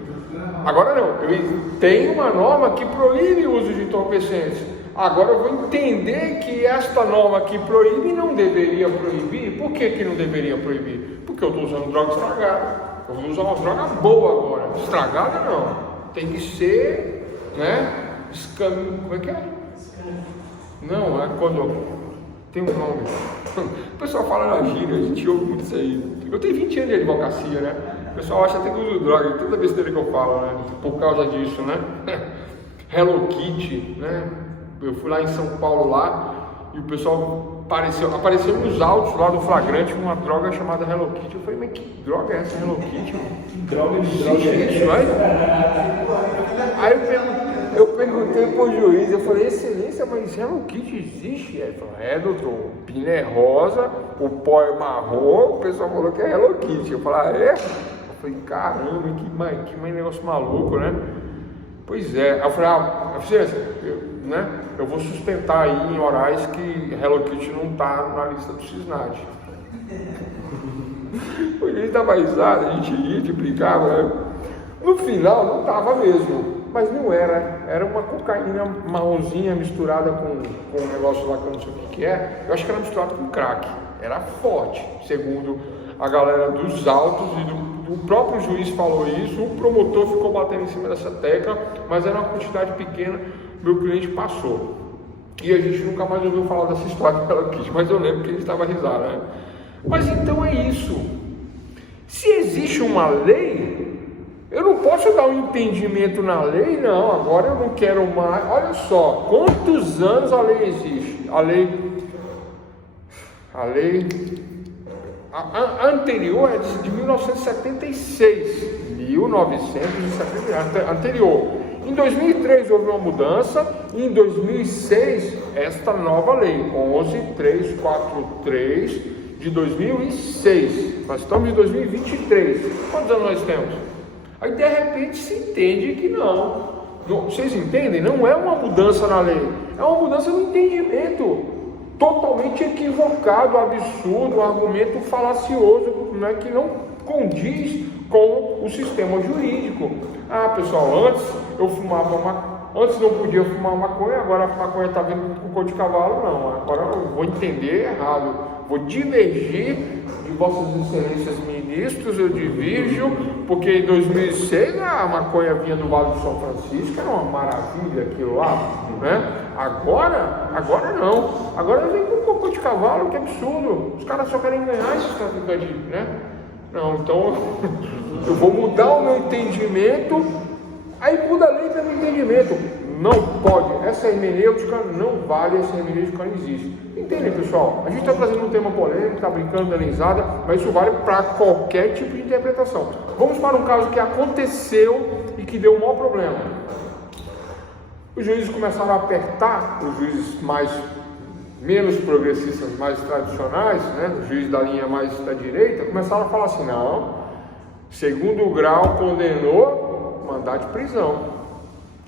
Agora não, eu tenho uma norma que proíbe o uso de entorpecentes. Agora eu vou entender que esta norma que proíbe não deveria proibir. Por que não deveria proibir? Porque eu estou usando droga estragada. Eu vou usar uma droga boa agora. Estragada não. Tem que ser, né? Como é que é? Não, é quando tem um nome. O pessoal fala na gíria, a gente ouve muito isso aí. Eu tenho 20 anos de advocacia, né? O pessoal acha até que eu uso droga, toda besteira que eu falo, né? Por causa disso, né? Hello Kitty, né? Eu fui lá em São Paulo lá e o pessoal apareceu nos autos lá do flagrante uma droga chamada Hello Kitty. Eu falei, mas que droga é essa Hello Kitty? Que droga de droga é isso, aí eu perguntei pro juiz, eu falei, excelência, mas Hello Kitty existe? Ele falou, doutor, o pino é rosa, o pó é marrom, o pessoal falou que é Hello Kitty. Eu falei, é? Eu falei, caramba, que negócio maluco, né? Pois é. Aí eu falei, excelência, eu vou sustentar aí em orais que Hello Kitty não está na lista do CISNAD. O juiz dava risada, a gente ria, te brincava, né? No final não estava mesmo, mas não era uma cocaína marronzinha misturada com um negócio lá que eu não sei o que é. Eu acho que era misturado com crack, era forte, segundo a galera dos autos e o próprio juiz falou isso. O promotor ficou batendo em cima dessa tecla, mas era uma quantidade pequena, meu cliente passou. E a gente nunca mais ouviu falar dessa história que ela quis, mas eu lembro que ele estava risado, né? Mas então é isso. Se existe uma lei, eu não posso dar um entendimento na lei, não. Agora eu não quero mais. Olha só, quantos anos a lei existe? A anterior é de 1976. 1970, anterior. Em 2003 houve uma mudança e em 2006 esta nova lei, 11.343 de 2006. Nós estamos em 2023. Quantos anos nós temos? Aí de repente se entende que não. Vocês entendem? Não é uma mudança na lei, é uma mudança no entendimento. Totalmente equivocado, absurdo, um argumento falacioso, né, que não condiz com o sistema jurídico. Pessoal, antes não podia fumar maconha, agora a maconha está vindo com cor de cavalo, não. Agora eu vou entender errado, vou divergir de vossas excelências ministros, eu divirjo, porque em 2006 a maconha vinha do Vale do São Francisco, era uma maravilha aquilo lá, né? Agora não, agora vem com cocô de cavalo, que absurdo, os caras só querem ganhar esses traficantes, né? Não, então eu vou mudar o meu entendimento, aí muda a lei pelo entendimento. Não pode, essa hermenêutica não vale, essa hermenêutica não existe. Entendem, pessoal? A gente está trazendo um tema polêmico, está brincando, dando risada, mas isso vale para qualquer tipo de interpretação. Vamos para um caso que aconteceu e que deu um maior problema. Os juízes começaram a apertar, os juízes menos progressistas, mais tradicionais, né, os juízes da linha mais da direita, começaram a falar assim, não, segundo grau condenou, mandar de prisão.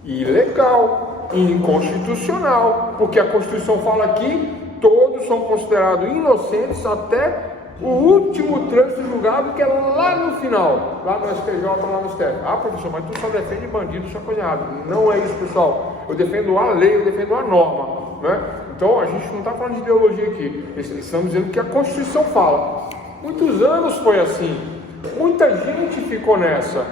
Ilegal, inconstitucional, porque a Constituição fala que todos são considerados inocentes até o último trânsito julgado, que é lá no final, lá no STJ, lá no STF. Professor, mas tu só defende bandido, isso é coisa errada. Não é isso, pessoal. Eu defendo a lei, eu defendo a norma, né? Então a gente não está falando de ideologia aqui, estamos dizendo que a Constituição fala. Muitos anos foi assim, muita gente ficou nessa.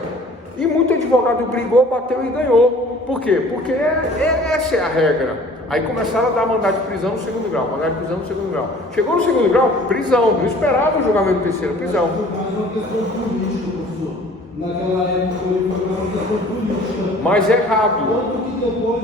E muito advogado brigou, bateu e ganhou. Por quê? Porque essa é a regra. Aí começaram a dar mandado de prisão no segundo grau, mandado de prisão no segundo grau. Chegou no segundo grau, prisão. Não esperava o julgamento terceiro, prisão. Mas uma questão política, professor. Naquela época foi uma questão política. Mas é errado. Tanto que depois,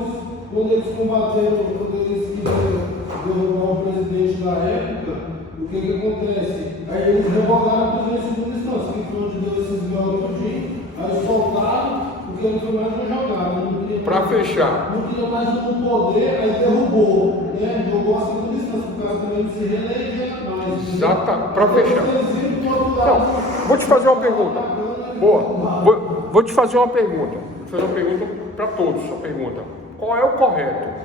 quando eles combateram, quando eles queriam derrubar o presidente na época, o que acontece? Aí eles revogaram a prisão em segunda instância, que foi onde deu esses graus tudinho. Aí soltaram, porque no final já jogaram. Para fechar. Não tinha mais no poder, aí derrubou. Né? Jogou a segunda instância, por causa também de se reeleger mais. Exatamente. Para fechar. Não, vou te fazer uma pergunta. Boa. Vou te fazer uma pergunta. Vou fazer uma pergunta para todos. Sua pergunta. Qual é o correto?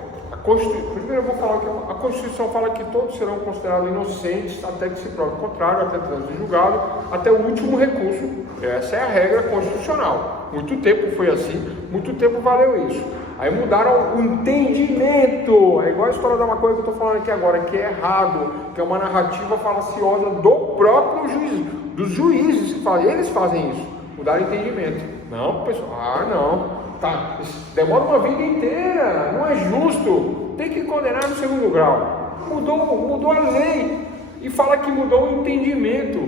Primeiro eu vou falar que a Constituição fala que todos serão considerados inocentes até que se prove o contrário, até trânsito julgado, até o último recurso. Essa é a regra constitucional. Muito tempo foi assim, muito tempo valeu isso. Aí mudaram o entendimento. É igual a história da maconha que eu estou falando aqui agora, que é errado, que é uma narrativa falaciosa do próprio juiz, dos juízes que fazem. Eles fazem isso, mudaram o entendimento. Não, pessoal, não. Tá, demora uma vida inteira, não é justo. Tem que condenar no segundo grau. Mudou a lei e fala que mudou o entendimento.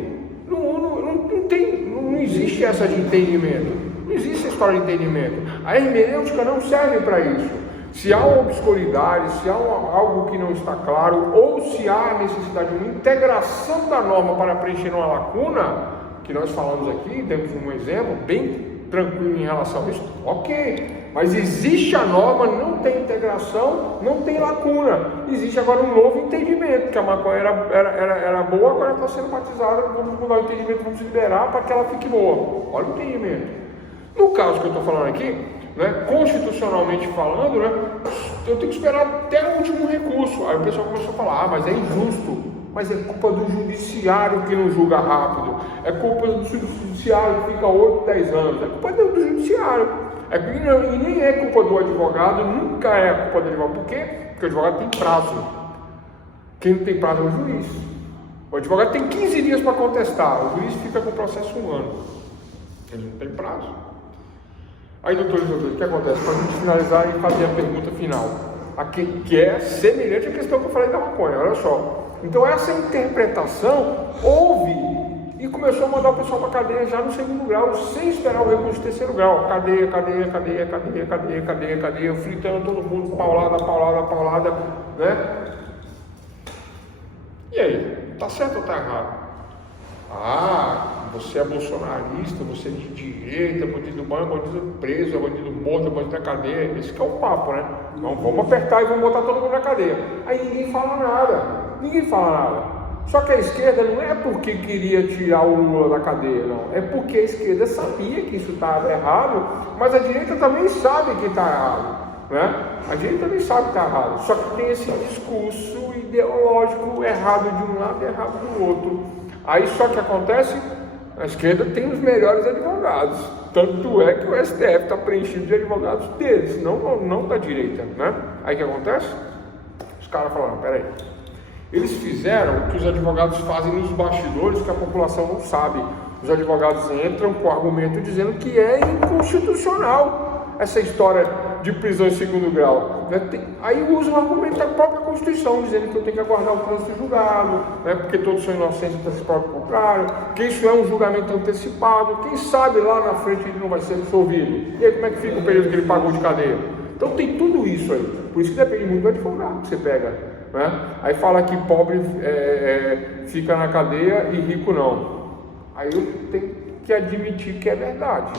Não existe essa de entendimento. Não existe a história de entendimento. A hermenêutica não serve para isso. Se há uma obscuridade, se há algo que não está claro, ou se há necessidade de uma integração da norma para preencher uma lacuna, que nós falamos aqui, temos um exemplo bem tranquilo em relação a isso, ok. Mas existe a norma, não tem integração, não tem lacuna. Existe agora um novo entendimento, que a maconha era boa, agora está sendo batizada, vamos mudar o entendimento, vamos liberar para que ela fique boa. Olha o entendimento. No caso que eu estou falando aqui, né, constitucionalmente falando, né, eu tenho que esperar até o último recurso. Aí o pessoal começou a falar, mas é injusto. Mas é culpa do judiciário que não julga rápido. É culpa do judiciário que fica 8, 10 anos. É culpa do judiciário. E nem é culpa do advogado, nunca é culpa do advogado. Por quê? Porque o advogado tem prazo. Quem não tem prazo é o juiz. O advogado tem 15 dias para contestar. O juiz fica com o processo 1 ano. Ele não tem prazo. Aí, doutor Isidoro, o que acontece? Para a gente finalizar e fazer a pergunta final, aqui, que é semelhante à questão que eu falei da maconha, olha só. Então, essa interpretação houve e começou a mandar o pessoal para a cadeia já no segundo grau, sem esperar o recurso de terceiro grau. Cadeia, fritando todo mundo, paulada, né? E aí, tá certo ou tá errado? Você é bolsonarista, você é de direita, bandido bom, bandido preso, bandido morto, bandido na cadeia. Esse que é o papo, né? Então, vamos apertar e vamos botar todo mundo na cadeia. Aí ninguém fala nada. Só que a esquerda não é porque queria tirar o Lula da cadeia, não. É porque a esquerda sabia que isso estava errado, mas a direita também sabe que está errado, né? A direita também sabe que está errado. Só que tem esse discurso ideológico errado de um lado e errado do outro. Aí só que acontece, a esquerda tem os melhores advogados. Tanto é que o STF está preenchido de advogados deles, não da direita, né? Aí o que acontece? Os caras falaram, peraí. Eles fizeram o que os advogados fazem nos bastidores, que a população não sabe. Os advogados entram com o argumento dizendo que é inconstitucional essa história de prisão em segundo grau. Aí usam o argumento da própria Constituição, dizendo que eu tenho que aguardar o trânsito julgado, né, porque todos são inocentes para se provar o contrário, que isso é um julgamento antecipado, quem sabe lá na frente ele não vai ser absolvido. E aí como é que fica o período que ele pagou de cadeia? Então tem tudo isso aí. Por isso que depende muito do advogado que você pega. Né? Aí fala que pobre fica na cadeia e rico não. Aí eu tenho que admitir que é verdade,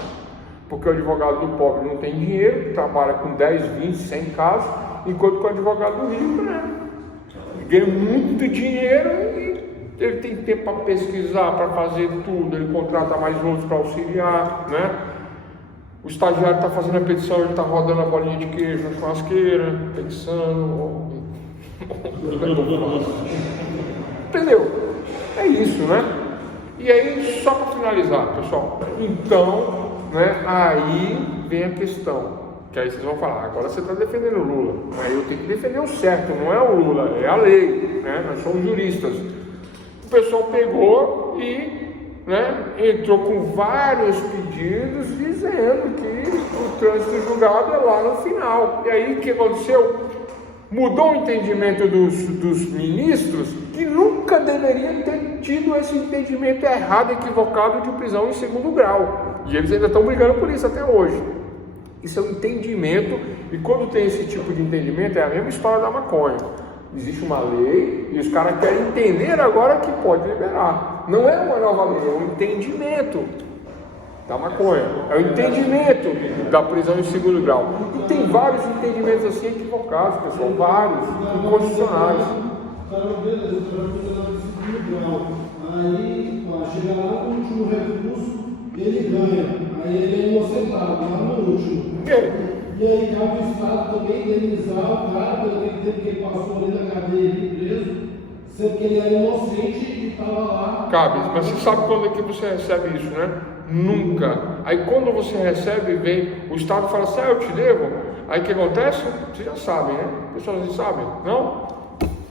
porque o advogado do pobre não tem dinheiro, trabalha com 10, 20, 100 casos, enquanto que o advogado do rico, né, ganha muito dinheiro e ele tem tempo para pesquisar, para fazer tudo, ele contrata mais outros para auxiliar, né? O estagiário está fazendo a petição, ele está rodando a bolinha de queijo na churrasqueira, pensando. Entendeu? É isso, né? E aí, só para finalizar, pessoal, então, né, aí vem a questão, que aí vocês vão falar, agora você está defendendo o Lula, aí eu tenho que defender o certo, não é o Lula, é a lei, né? Nós somos juristas. O pessoal pegou e, né, entrou com vários pedidos dizendo que o trânsito julgado é lá no final. E aí o que aconteceu? Mudou o entendimento dos ministros, que nunca deveria ter tido esse entendimento errado, equivocado de prisão em segundo grau. E eles ainda estão brigando por isso até hoje. Isso é um entendimento, e quando tem esse tipo de entendimento, é a mesma história da maconha. Existe uma lei, e os caras querem entender agora que pode liberar. Não é uma nova lei, é um entendimento da maconha, é o entendimento da prisão em segundo grau. E tem vários entendimentos assim equivocados, pessoal, vários, inconstitucionais. Beleza, segundo grau. Aí, chega lá no último recurso, ele ganha. Aí ele é inocentado, lá no último. E aí cabe o Estado também indenizar o cara pelo tempo que ele passou ali na cadeia preso, sendo que ele era inocente e estava lá. Cabe, mas você sabe quando é que você recebe isso, né? Nunca. Aí quando você recebe, vem o Estado fala assim, eu te devo. Aí o que acontece? Vocês já sabem, né? Pessoas não sabem, não?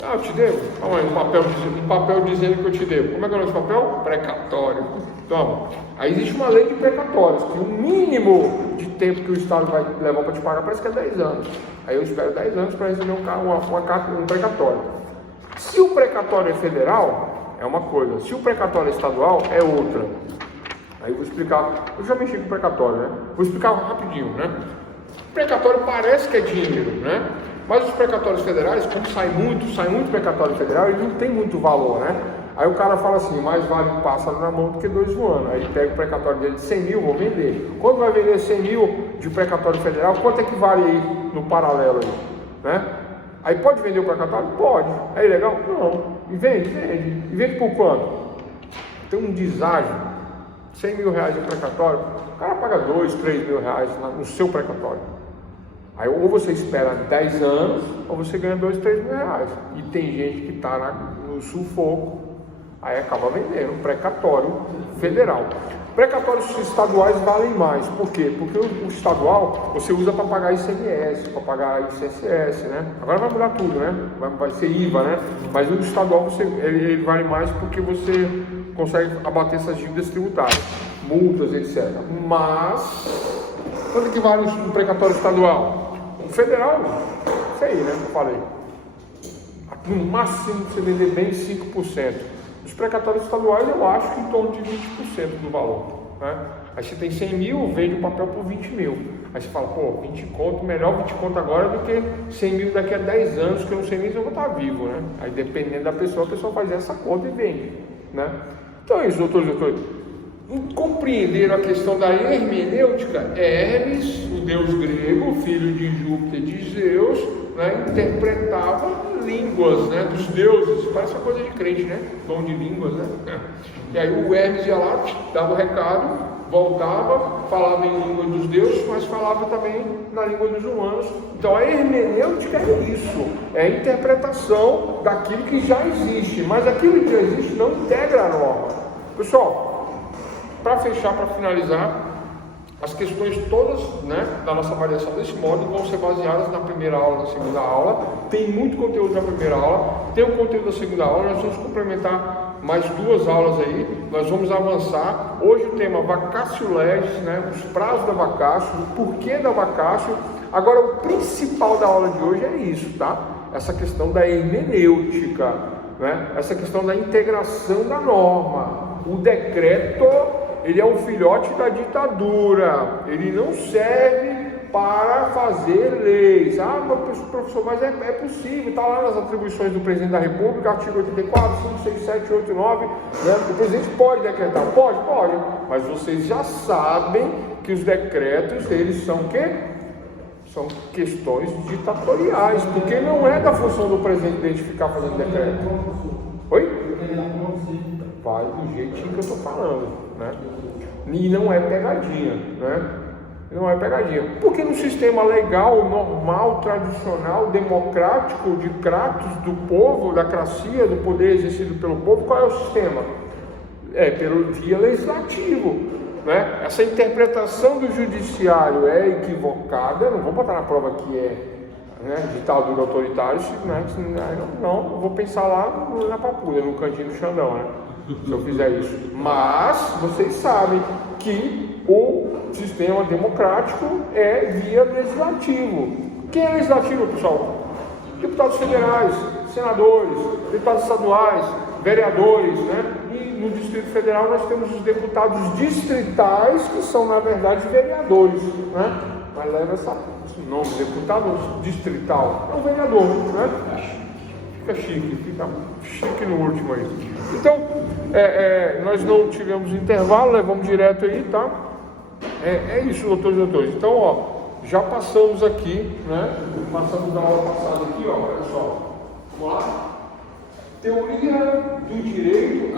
Ah, eu te devo? Toma aí um papel dizendo que eu te devo. Como é que é o nosso papel? Precatório. Toma. Aí existe uma lei de precatórios, que o mínimo de tempo que o Estado vai levar para te pagar parece que é 10 anos. Aí eu espero 10 anos para receber um precatório. Se o precatório é federal, é uma coisa. Se o precatório é estadual, é outra. Aí eu vou explicar. Eu já mexi com o precatório, né? Vou explicar rapidinho, né? O precatório parece que é dinheiro, né? Mas os precatórios federais, como sai muito precatório federal, ele não tem muito valor, né? Aí o cara fala assim, mais vale um pássaro na mão do que 2 voando. Aí pega o precatório dele de 100 mil, vou vender. Quando vai vender 100 mil de precatório federal, quanto é que vale aí no paralelo aí, né? Aí pode vender o precatório? Pode. É ilegal? Não. E vende? Vende. E vende por quanto? Tem um deságio. 100 mil reais de precatório, o cara paga 2, 3 mil reais no seu precatório. Aí ou você espera 10 anos, ou você ganha 2, 3 mil reais. E tem gente que está no sufoco, aí acaba vendendo um precatório federal. Precatórios estaduais valem mais. Por quê? Porque o estadual você usa para pagar ICMS, para pagar ICSS, né? Agora vai mudar tudo, né? Vai ser IVA, né? Mas o estadual ele vale mais porque você consegue abater essas dívidas tributárias, multas, etc. Mas, quanto é que vale um precatório estadual? O federal, isso aí, né? Eu falei. No máximo você vender bem 5%. Os precatórios estaduais eu acho que em torno de 20% do valor, né? Aí você tem 100 mil, vende o papel por 20 mil. Aí você fala, pô, 20 conto, melhor 20 conto agora do que 100 mil daqui a 10 anos, que eu não sei nem se eu vou estar vivo, né? Aí dependendo da pessoa, a pessoa faz essa conta e vende, né? Então é isso, doutores. Compreenderam a questão da hermenêutica? Hermes, o deus grego, filho de Júpiter e de Zeus, né, interpretava línguas, né, dos deuses. Parece uma coisa de crente, né? Dom de línguas, né? E aí o Hermes ia lá, dava o recado, voltava, falava em língua dos deuses, mas falava também na língua dos humanos. Então a hermenêutica é isso, é a interpretação daquilo que já existe, mas aquilo que já existe não integra a norma. Pessoal, para fechar, para finalizar, as questões todas, né, da nossa avaliação desse módulo vão ser baseadas na primeira aula, na segunda aula. Tem muito conteúdo na primeira aula, tem o conteúdo da segunda aula. Nós vamos complementar mais 2 aulas aí. Nós vamos avançar. Hoje o tema vacatio legis, né, os prazos da vacatio, o porquê da vacatio. Agora o principal da aula de hoje é isso, tá? Essa questão da hermenêutica, né? Essa questão da integração da norma. O decreto, ele é um filhote da ditadura, ele não serve para fazer leis. Ah, mas professor, mas é possível, está lá nas atribuições do presidente da República, artigo 84, 5, 6, 7, 8, 9, né? O presidente pode decretar, pode, mas vocês já sabem que os decretos, eles são o quê? São questões ditatoriais, porque não é da função do presidente ficar fazendo decreto. Oi? Vai do jeitinho que eu estou falando, né? E não é pegadinha, né? Não é pegadinha. Porque no sistema legal, normal, tradicional, democrático, de Kratos, do povo, da cracia, do poder exercido pelo povo, qual é o sistema? É pelo via legislativo, né? Essa interpretação do judiciário é equivocada, não vou botar na prova que é, né, ditadura autoritária, né? Não, eu vou pensar lá na papuda, no cantinho do Xandão, né? Se eu fizer isso. Mas vocês sabem que o sistema democrático é via legislativo. Quem é legislativo, pessoal? Deputados federais, senadores, deputados estaduais, vereadores, né? E no Distrito Federal nós temos os deputados distritais, que são na verdade vereadores, né? Mas leva esse nome, deputado distrital, é um vereador, né? Fica chique no último aí. Então, nós não tivemos intervalo, levamos direto aí, tá? É isso, doutores e doutores. Então, ó, já passamos aqui, né? Passamos a aula passada aqui, ó, olha só. Vamos lá? Teoria do direito,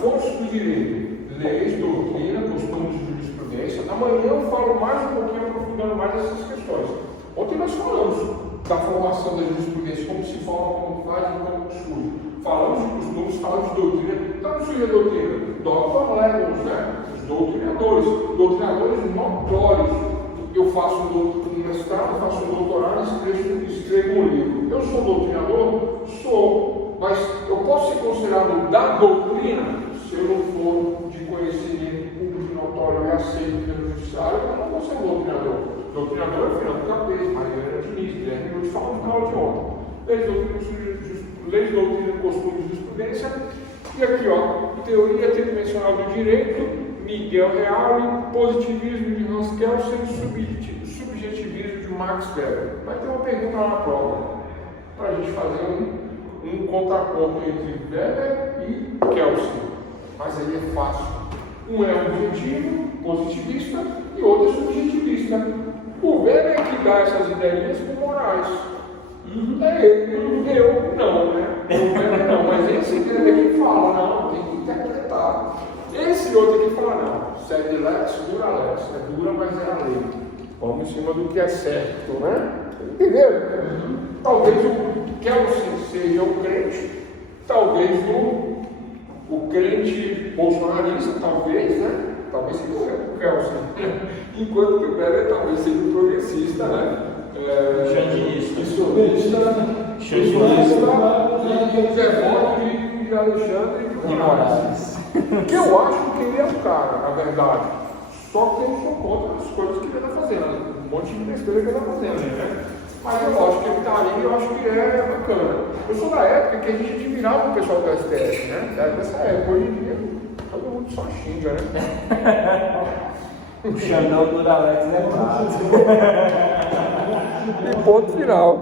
fontes do direito, leis, doutrina, costumes de jurisprudência. Amanhã eu falo mais um pouquinho, aprofundando mais essas questões. Ontem nós falamos da formação da jurisprudência, como se forma, como faz e como surge. Falamos de costumes, falamos de doutrina. Então, surge a doutrina? Doctor legos, né? Os doutrinadores notórios, eu faço um mestrado, faço um doutorado e escrevo um livro. Eu sou doutrinador? Sou, mas eu posso ser considerado da doutrina se eu não for de conhecimento público notório e aceito pelo judiciário. Eu não vou ser doutrinador. Doutrinador é Fernando Capês, Mariana Diniz, Guilherme Nunes, falando na aula de ontem. Leis, doutrina, costumes e jurisprudência. E aqui, ó, teoria tridimensional do direito, Miguel Reale, positivismo de Hans Kelsen, subjetivismo de Max Weber. Vai ter uma pergunta lá na prova, para a gente fazer um contraponto entre Weber e Kelsen. Mas aí é fácil. Um é objetivo, positivista, e outro é subjetivista. O Weber é que dá essas ideias com Moraes. É ele, eu não, né? O Weber não, mas esse grande aqui fala, não, tem que interpretar. Esse outro aqui fala, não, sed lex, dura lex, é dura, mas é a lei. Vamos em cima do que é certo, né? Entenderam? Talvez o Kelsen seja o crente, talvez o crente bolsonarista, talvez, né? Talvez seja o Kelsen. Enquanto que o Weber talvez seja o progressista, né? Xandinista. E devoto de Alexandre de Moraes. Que eu acho que ele é o cara, na verdade. Só que eu sou contra as coisas que ele está fazendo. Um monte de besteira que ele está fazendo, né? Mas eu acho que ele está ali, eu acho que é bacana. Eu sou da época que a gente admirava o pessoal do STF, né? Dessa época, hoje em dia, todo mundo só xinga, né? O Xandão do Alex é claro. E ponto final.